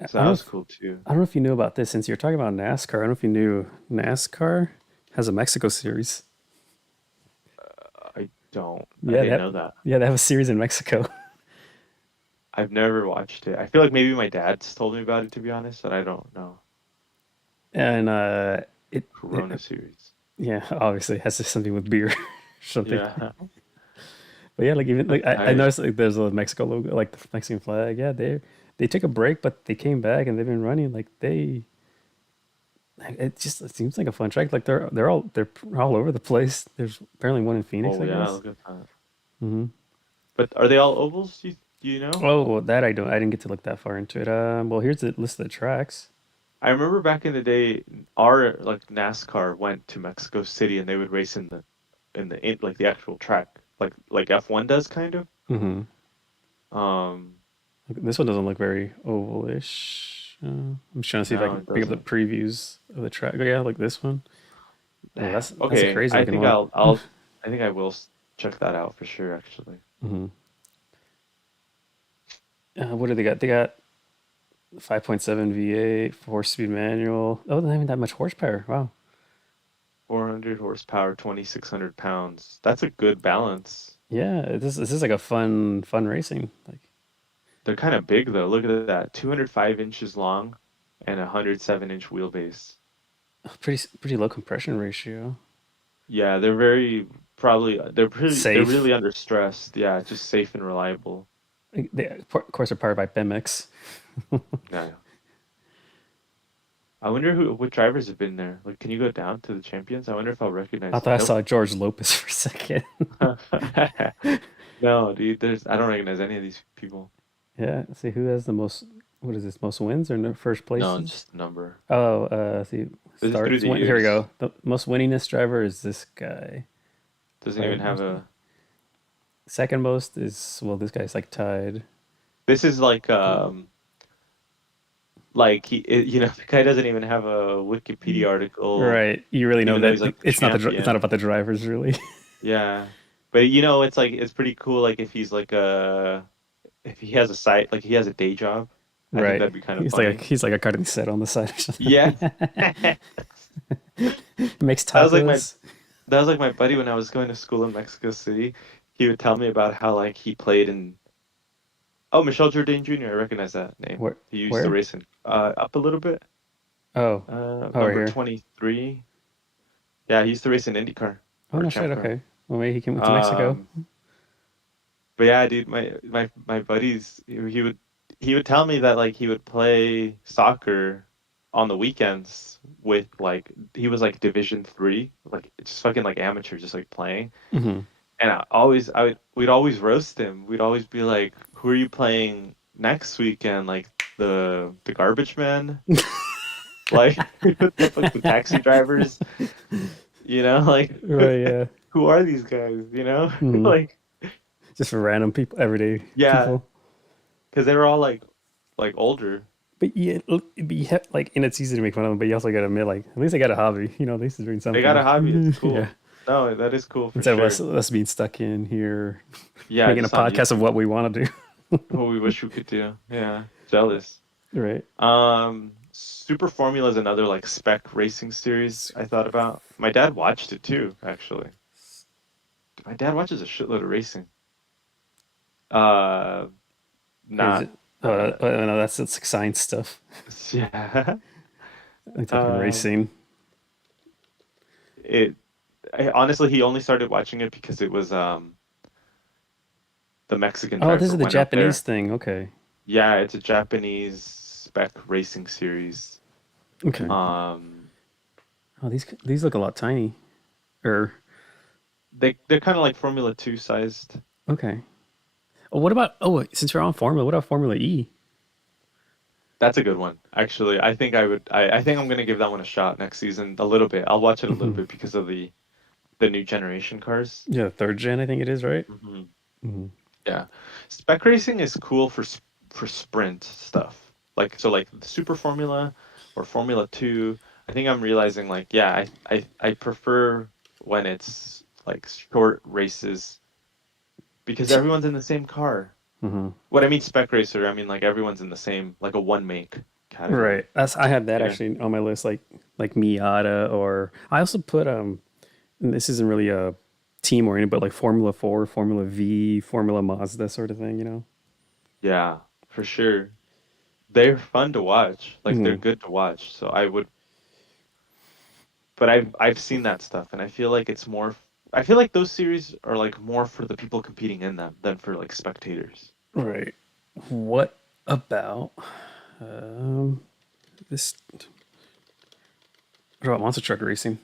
I So don't that know was if cool too. I don't know if you knew about this since you're talking about NASCAR. I don't know if you knew NASCAR has a Mexico series. I don't. I Yeah, didn't that know that. yeah, they have a series in Mexico. I've never watched it. I feel like maybe my dad's told me about it to be honest, but I don't know. And Corona series. yeah, obviously it has something with beer or something. Yeah, But yeah, like even that's like I tight. noticed like there's a Mexico logo, like the Mexican flag. Yeah, they took a break, but they came back and they've been running. Like it seems like a fun track. Like they're all over the place. There's apparently one in Phoenix, Oh I yeah, guess. look at that. Hmm. But are they all ovals? Do you know? Oh, well, that I don't. I didn't get to look that far into it. Well, here's the list of the tracks. I remember back in the day, our like NASCAR went to Mexico City and they would race in like the actual track, like F1 does kind of. Hmm. Um, This one doesn't look very ovalish. I'm just trying to see if I no, can it pick up the doesn't. previews of the track. Oh, yeah, like this one. Oh, that's a Okay, crazy I looking think one. I think I will check that out for sure, actually. Hmm. What do they got? They got 5.7 V8, four-speed manual. Oh, they don't have that much horsepower. Wow. 400 horsepower, 2,600 pounds. That's a good balance. Yeah, this is like a fun racing. Like They're kind of big though. Look at that. 205 inches long and a 107-inch wheelbase. pretty low compression ratio. Yeah, they're very probably they're Safe. really under stress. Yeah, just safe and reliable. They, of course, are powered by Pemex. Yeah. I wonder what drivers have been there. Like, can you go down to the champions? I wonder if I'll I recognize thought them. I Nope. saw George Lopez for a second. No, dude. I don't recognize any of these people. Yeah, let's see who has the most. What is this? Most wins or no first No, it's places? just a number. Oh, let's see, This is through starts. the Here we years. go. The most winningest driver is this guy. Doesn't even Right, have a. second most is well, this guy's like tied. This is like the guy doesn't even have a Wikipedia article, Right, you really know even though that he's like the it's not champion. about the drivers really. Yeah, but it's like it's pretty cool. Like if he's like if he has a site, like he has a day job, I think Right, that'd be kind of funny. he's like a carton set on the side or Yeah, something. that Makes was like my tacos. that was like my buddy when I was going to school in Mexico City. He would tell me about how like he played in. Oh, Michel Jourdain Jr. I recognize that name. Where? He used to Where? race in up a little bit. Oh, oh, right Number here. 23. Yeah, he used to race in IndyCar Oh or no shit. Champ Car. Okay. Well, maybe he came to Mexico. Um, but yeah, dude, my buddies, he would tell me that like he would play soccer on the weekends with like he was like Division 3, like just fucking like amateur, just like playing. Hmm. And we'd always roast him. We'd always be like, "Who are you playing next weekend? Like the garbage man, like the taxi drivers, like Right. Yeah. who are these guys? Hmm. Like Just for random people, everyday yeah, people. because they were all like older. But yeah, like, and it's easy to make fun of them, but you also got to admit, like, at least they got a hobby. At least they're doing They got something. a hobby. It's Yeah. cool. No, that is cool for Instead of sure. us being stuck in here Yeah, making a just on podcast of YouTube. what we want to do. What we wish we could do. Yeah, jealous. Right. Super Formula is another like spec racing series I thought about. My dad watched it too, actually. My dad watches a shitload of racing. Uh, Is not it? Oh, no, that's it's like science stuff. yeah. I'm talking Um, racing. it honestly he only started watching it because it was the Mexican Oh, this driver is the went up Japanese there. thing. Okay. Yeah, it's a Japanese spec racing series. Okay. Um, Oh, these look a lot tiny. Or they're kind of like Formula 2 sized. okay. Oh, what about? Oh, since you're on Formula, what about Formula E? That's a good one, actually. I think I would. I think I'm gonna give that one a shot next season. A little bit. I'll watch it a little Hmm. bit because of the new generation cars. Yeah, third gen, I think it is, right? Hmm. Hmm. Yeah, spec racing is cool for sprint stuff. Like so, like the Super Formula or Formula 2. I think I'm realizing like yeah, I prefer when it's like short races because everyone's in the same car. Hmm. What I mean spec racer, I mean like everyone's in the same like a one make Right. category. I had that Yeah. actually on my list, like Miata, or I also put and this isn't really a team oriented, but like Formula Four, Formula V, Formula Mazda sort of thing. Yeah, for sure. They're fun to watch. Like they're Hmm. good to watch. So I would, but I've seen that stuff, and I feel like it's more. I feel like those series are like more for the people competing in them than for like spectators. Right. What about um this? What about monster truck racing?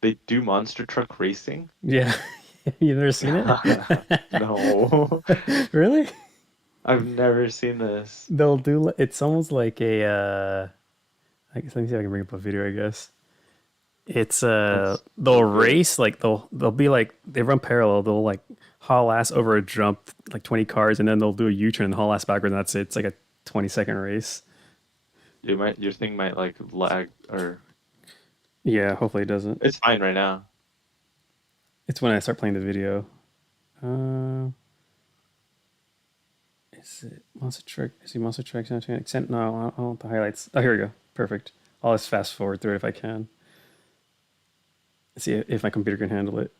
They do monster truck racing. Yeah. You've never seen No, it? Really? I've never seen this. They'll do. It's almost like a. I guess let me see if I can bring up a video. I guess it's That's they'll so good. race like they'll be like they run parallel. They'll like haul ass over a jump like 20 cars, and then they'll do a U turn and haul ass backwards. And that's it. It's like a 20-second race. Your thing might like lag, or Yeah. Hopefully it doesn't. it's fine right now. It's when I start playing the video. Uh, is it Monster Truck? Is it Monster Truck? Not to an extent. No, I don't want the highlights. Oh, here we go. Perfect. I'll just fast forward through it if I can. See if my computer can handle it.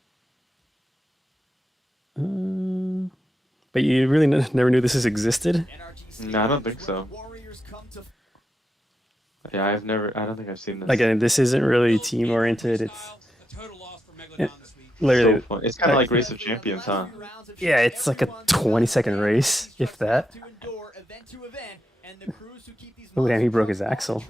Uh, but you really never knew this has existed? No, I don't think so. Yeah, I don't think I've seen Like, this. this isn't really team oriented. It's it, So literally, fun. It's kind of like, like Race of Champions, huh? yeah, it's like a 20-second race, if that. Oh, damn, he broke his axle.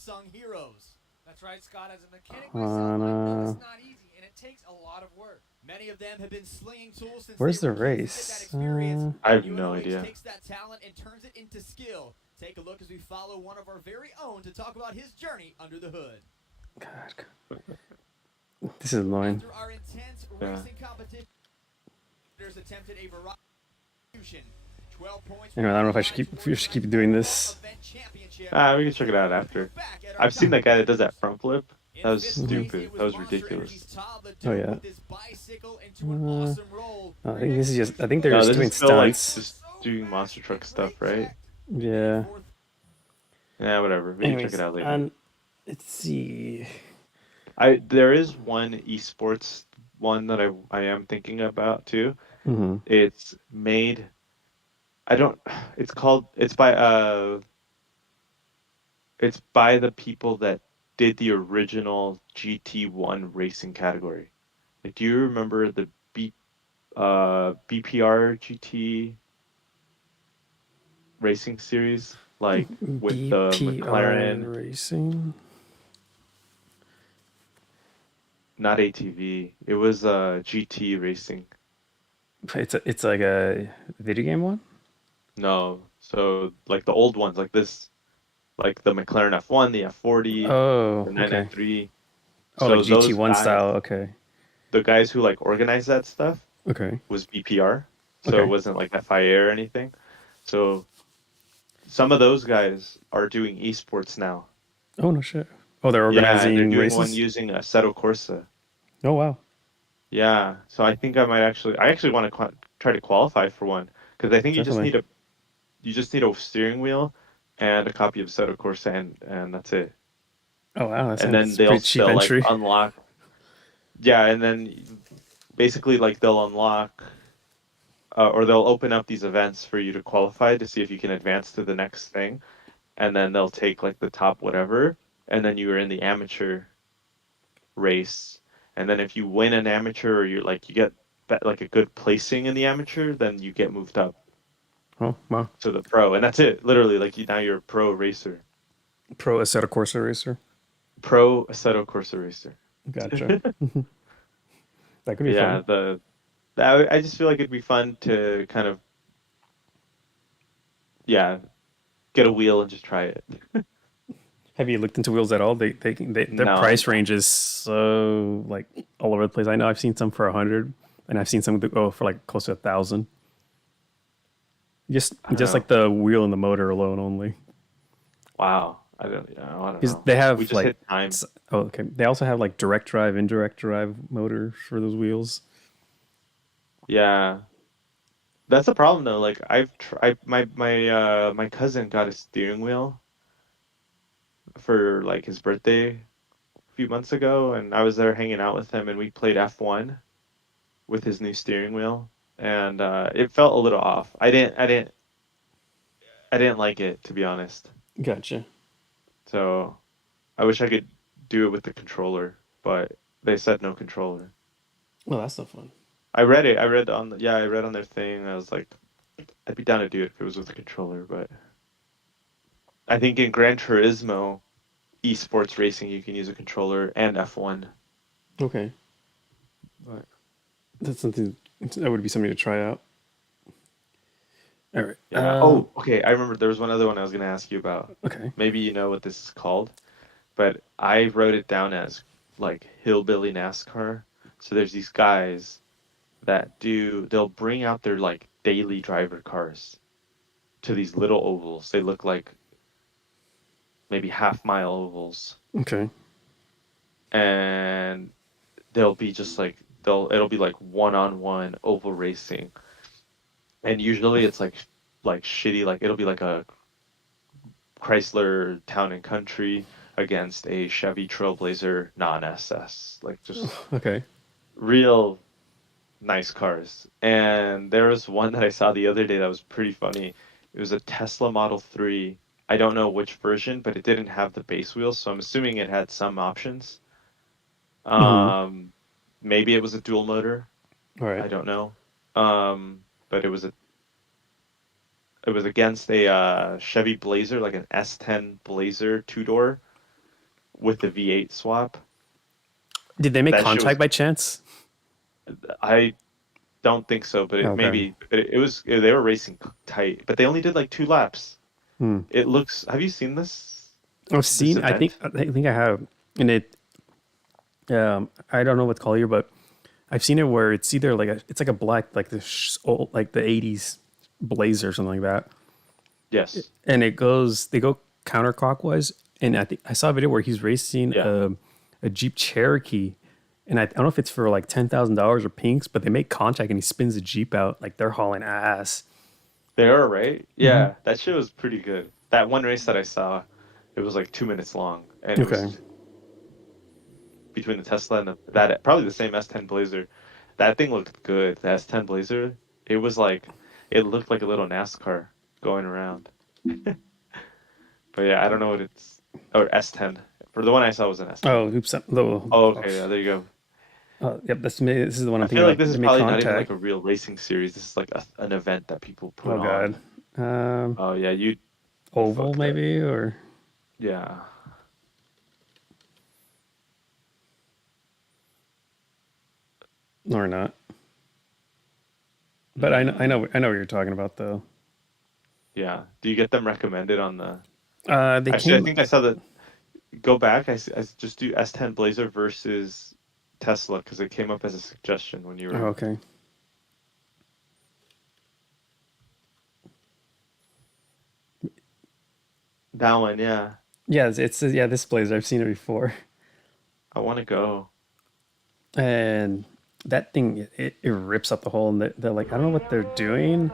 unsung heroes. That's right, Scott. As a mechanic myself, I know On it's not easy, and it takes a lot of work. Many of them have been slinging tools since they where's the were kids to get that race? experience. I have And no UNOH idea. takes that talent and turns it into skill. Take a look as we follow one of our very own to talk about his journey under the hood. God, this is annoying. After our intense Yeah. racing competition, attempted a variety of 12 points. Anyway, I don't know if I should keep doing this. We can check it out after. I've seen that guy that does that front flip. That was stupid. That was ridiculous. Oh yeah. I think this is just. I think they're No, just this doing is still like stunts. just doing monster truck stuff, right? Yeah. Yeah, whatever. We can Anyways, check it out later. let's see. There is one esports one that I am thinking about too. Mm-hmm. It's made. I don't. It's called. It's by the people that did the original GT1 racing category. Like, do you remember the BPR GT racing series? Like with the BPR McLaren, Racing. not ATV. It was GT racing. It's like a video game one. No, so like the old ones, like this, like the McLaren F1, the F40, Oh, the okay. 993. Oh, So like those GT1 guys, style. Okay. the guys who like organized that stuff Okay. was BPR, so it Okay. wasn't like FIA or anything. So some of those guys are doing esports now. Oh no shit. Oh, they're Yeah, and organizing they're doing one races. using Assetto Corsa. Oh wow. Yeah, so I think I actually want to try to qualify for one because I think Definitely. you just need a steering wheel and a copy of Assetto Corsa and that's it. Oh wow, that And then sounds pretty cheap they'll like entry. unlock. Yeah, and then basically like they'll unlock or they'll open up these events for you to qualify to see if you can advance to the next thing, and then they'll take like the top whatever, and then you are in the amateur race, and then if you win an amateur or you get like a good placing in the amateur, then you get moved up Oh wow. to the pro, and that's it. Literally, like now you're a pro racer, Pro Assetto Corsa racer. pro Assetto Corsa racer. Gotcha. That could be Yeah, fun. I just feel like it'd be fun to kind of yeah get a wheel and just try it. Have you looked into wheels at all? Their No, price range is so like all over the place. I know I've seen some for 100, and I've seen some that go for like close to 1,000. I don't Just know. like the wheel and the motor alone only. Wow, I don't. Yeah, I don't Because know. they We have just like, hit time. oh okay. They also have like direct drive, indirect drive motors for those wheels. Yeah, that's the problem though. Like I've tried my cousin got a steering wheel for like his birthday a few months ago, and I was there hanging out with him, and we played F1 with his new steering wheel, and it felt a little off. I didn't like it to be honest. Gotcha. So I wish I could do it with the controller, but they said no controller. Well, that's no fun. I read it. I read on their thing. I was like, I'd be down to do it if it was with a controller, but I think in Gran Turismo esports racing you can use a controller and F1. Okay, But that's something that would be something to try out. All right. yeah. Oh, okay. I remember there was one other one I was gonna ask you about. Okay. Maybe you know what this is called, but I wrote it down as like hillbilly NASCAR. So there's these guys they'll bring out their like daily driver cars to these little ovals. They look like maybe half-mile ovals, Okay. and they'll be just like it'll be like one-on-one oval racing, and usually it's like shitty, like it'll be like a Chrysler Town and Country against a Chevy Trailblazer non-SS, like just Okay. real nice cars. And there was one that I saw the other day that was pretty funny. It was a Tesla Model 3. I don't know which version, but it didn't have the base wheels, so I'm assuming it had some options. Mm-hmm. Um, maybe it was a dual motor. All right. I don't know. But it was against a Chevy Blazer, like an S10 Blazer two-door. with the V8 swap. Did they make That shit was- contact by chance? I don't think so, but it Okay. maybe it was they were racing tight, but they only did like 2 laps. Hmm. It looks. Have you seen this? I've seen. I think I have, and it. I don't know what to call you, but I've seen it where it's either it's like a black, like the old, like the '80s Blazer or something like that, Yes. and they go counterclockwise, and I think I saw a video where he's racing Yeah. a Jeep Cherokee, and I don't know if it's for like $10,000 or pinks, but they make contact and he spins the Jeep out like they're hauling ass. They are, right? Yeah, Mm-hmm. that shit was pretty good. That one race that I saw, it was like 2 minutes long, and it Okay. was between the Tesla and that probably the same S10 Blazer. That thing looked good. The S10 Blazer, it was like it looked like a little NASCAR going around. But yeah, I don't know what it's or S10. For the one I saw was an S10. Oh, oops! Oh, okay, yeah, there you go. Yep. This is the one I'm I thinking feel like of. this is They make probably not even contact. like a real racing series. This is like an event that people put Oh on. god. Oh yeah, you Oval fuck that. maybe or yeah. or not. But I know what you're talking about though. Yeah. Do you get them recommended on the? They Actually, I came. think I saw that. Go back. I just do S10 Blazer versus Tesla because it came up as a suggestion when you Oh, were. okay. That one, yeah. Yeah, it's yeah. This Blazer, I've seen it before, I want to go. and that thing it rips up the hole, and they're like, I don't know what they're doing.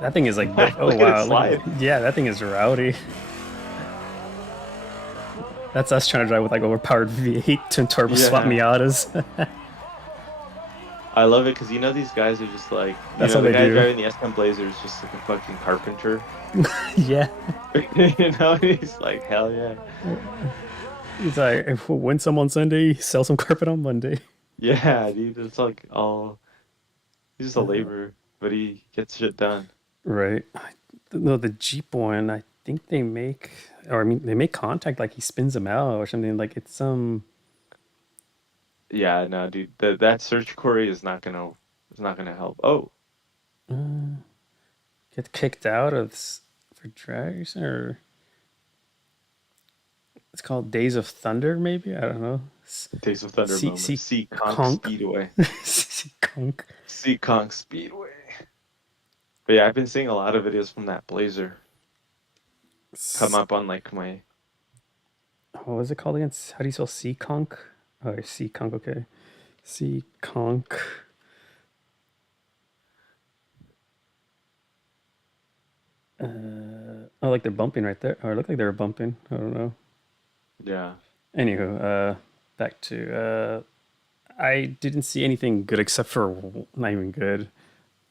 That thing is like, oh Look at it wow, slide. yeah, that thing is rowdy. That's us trying to drive with like overpowered V8 twin turbo swap Yeah. Miatas. I love it because you know these guys are just like That's the what they guy do. driving the S10 Blazer is just like a fucking carpenter. Yeah, You know, he's like hell yeah, he's like, win some on Sunday, sell some carpet on Monday. yeah, dude. It's like all he's just a laborer, but he gets shit done. Right. No, the Jeep one, I think they make, or I mean, they make contact like he spins them out or something. Like it's Yeah, no, dude. That search query is not gonna help. Oh, get kicked out of for drag racing, or it's called Days of Thunder, maybe. I don't know. Days of Thunder moment. See, Conk Conk. Speedway. Conk. Conk Speedway. But yeah, I've been seeing a lot of videos from that Blazer come up on like my. What was it called again? How do you spell Sea Conk? Oh, Sea Conk. Okay, Sea Conk. Oh, like they're bumping right there. Or it looked like they were bumping. I don't know. Yeah. Anywho, back to I didn't see anything good except for not even good. It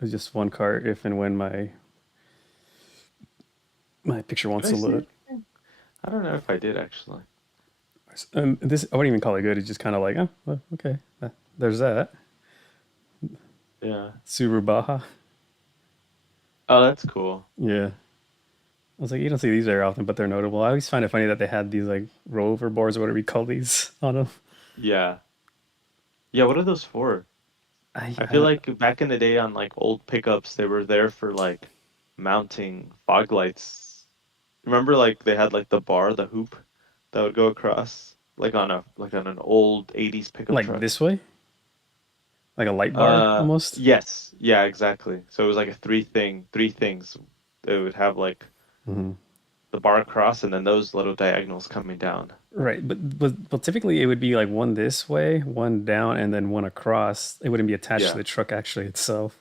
was just one car if and when my picture wants to Did I see load. anything? I don't know if I did actually. This I wouldn't even call it good. It's just kind of like, oh, well, okay, there's that Yeah. Subaru Baja. Oh, that's cool. Yeah, I was like, you don't see these very often, but they're notable. I always find it funny that they had these like rover boards or whatever you call these on them. Yeah. Yeah, what are those for? I feel like back in the day on like old pickups, they were there for like mounting fog lights. Remember like they had like the bar, the hoop that would go across like on an old 80s pickup like truck. this way, like a light bar almost. Yes. Yeah, exactly. So it was like a three things. It would have like Mhm. the bar across and then those little diagonals coming down. Right, but typically it would be like one this way, one down, and then one across. It wouldn't be attached Yeah. to the truck actually itself.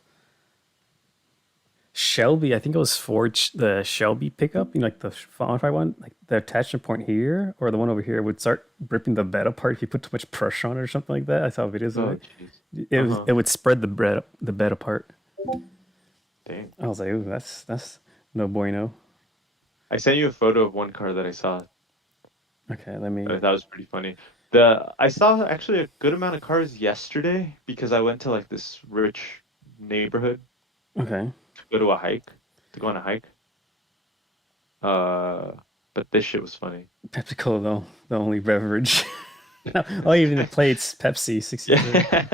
Shelby, I think it was Ford, the Shelby pickup, like the modified one, like the attachment point here or the one over here would start ripping the bed apart if you put too much pressure on it or something like that. I saw videos of Oh, it. jeez. It would spread the bed apart. Dang. I was like, ooh, that's no bueno. I sent you a photo of one car that I saw. Okay, let me. I thought was pretty funny. I saw actually a good amount of cars yesterday because I went to like this rich neighborhood Okay. to go on a hike. But this shit was funny. Pepsi Cola though, the only beverage. Oh, even the plates, Pepsi 63. Yeah,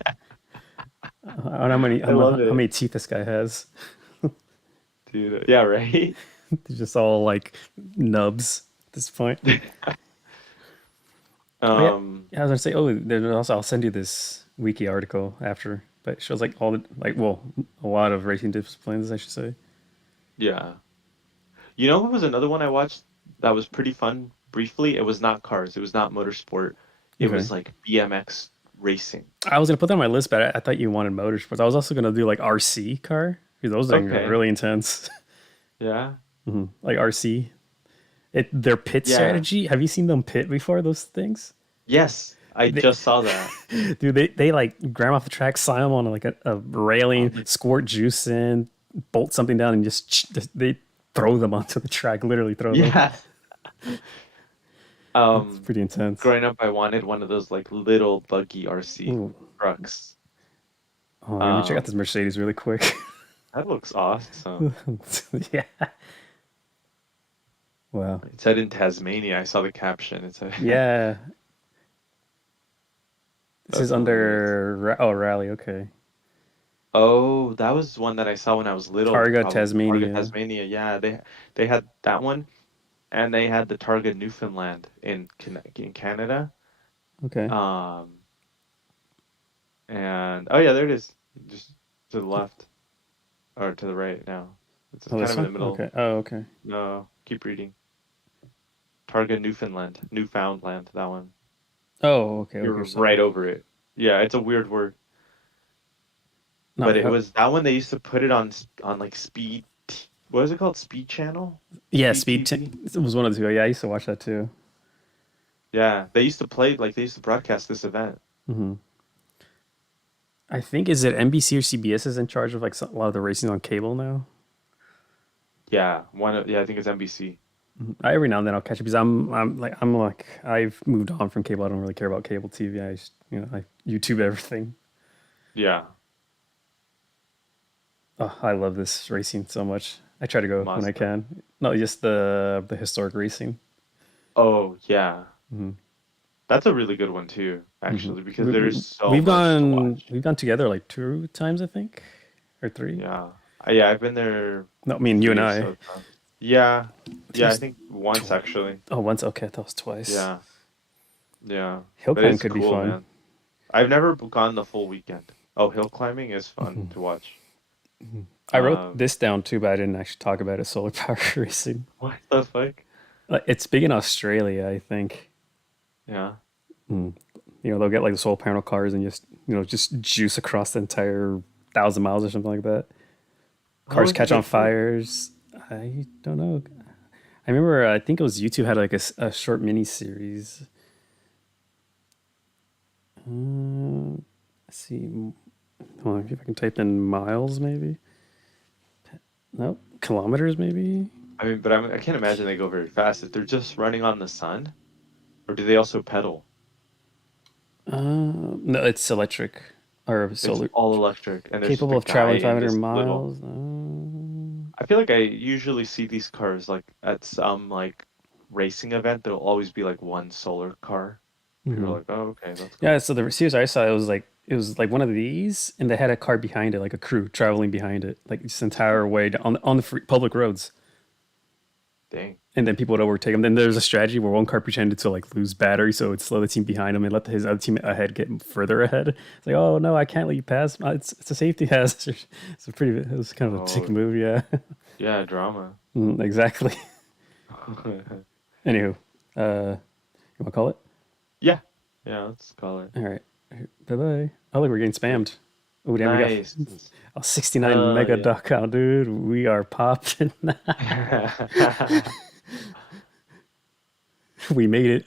I don't know I love how it, many teeth this guy has. dude. Yeah, right. They're just all like nubs at this point. Oh yeah, Um, yeah. I was gonna say. Oh, there's also I'll send you this wiki article after, but it shows like all the like well, a lot of racing disciplines, I should say. yeah. You know who was another one I watched that was pretty fun briefly? It was not cars. It was not motorsport. It Okay. was like BMX racing. I was gonna put that on my list, but I thought you wanted motorsports. I was also gonna do like RC car because those things are Okay. really intense. Yeah. Like RC, their pit Yeah. strategy. Have you seen them pit before those things? Yes. I They, just saw that. dude, they like grab 'em off the track, slam them on like a Oh railing, my. squirt juice in, bolt something down, and just they throw them onto the track. Literally throw them. Yeah. It's Um, pretty intense. growing up, I wanted one of those like little buggy RC Ooh. trucks. Oh, let me check out Um, this Mercedes really quick. that looks awesome. Yeah. Wow. It said in Tasmania. I saw the caption. It said, Yeah. This "That's is hilarious." under Rally. Okay. Oh, that was one that I saw when I was little, Targa probably. Targa Tasmania. Tasmania. Yeah, they had that one, and they had the Targa Newfoundland in Canada. Okay. Um, and oh yeah, there it is. Just to the left or to the right now. It's Oh, kind this of in the one. middle. Okay. Oh, okay. No, keep reading. Targa Newfoundland, that one. Oh, okay. Okay. You're So right over it. Yeah, it's a weird word, not but it how. was that one they used to put it on on like what is it called? Speed Channel? Yeah, Speed TV? It was one of the two. Yeah, I used to watch that too. Yeah, they used to play like they used to broadcast this event. hmm I think is it NBC or CBS is in charge of like a lot of the racing on cable now. Yeah, yeah, I think it's NBC. Every now and then I'll catch it because I'm like I've moved on from cable. I don't really care about cable TV. I YouTube everything. Yeah, Oh, I love this racing so much. I try to go when I Mazda. can. No, just the historic racing. Oh, yeah. hmm That's a really good one too, hmm actually, because We, there we, is so much to watch. we've gone together like two times I think, or three. Yeah. Yeah, I've been there No, I mean you and three or I. so times. Yeah. I think it Yeah, I was think once actually. oh once. Okay, that was twice. Yeah. Yeah. Hill But climb it's could be cool, fun. man. I've never gone the full weekend. Oh, hill climbing is fun to watch. I wrote Um, this down too, but I didn't actually talk about it. Solar power racing. what the fuck? Like, it's big in Australia, I think. Yeah. They'll get like the solar panel cars and just juice across the entire 1,000 miles or something like that. How Cars is it catch on good for? fires. I don't know. I remember, I think it was YouTube had like a short mini series. Let's see. Hold on, if I can type in miles, maybe. Nope. Kilometers, maybe. I mean, but I can't imagine they go very fast. If they're just running on the sun, or do they also pedal? No, it's electric or It's solar. all electric, and there's just Capable a of guy traveling in 500 this little. miles. I feel like I usually see these cars like at some like racing event. There'll always be like one solar car. People are Mhm. like, "Oh, okay, that's Yeah, cool." so the series I saw, it was like one of these, and they had a car behind it, like a crew traveling behind it, like this entire way on the public roads, Dang. and then people would overtake them. Then there's a strategy where one car pretended to like lose battery, so it'd slow the team behind him and let his other team ahead get further ahead. It's like, oh no, I can't let you pass. It's a safety hazard. It was kind of a sick Oh, move, yeah. yeah, drama. Exactly. Anywho, you want to call it? Yeah, yeah. Let's call it All right. Bye bye. Oh, look, we're getting spammed. Oh, damn, we got nice. a 69 Oh mega yeah. duck count, dude. We are popping. We made it.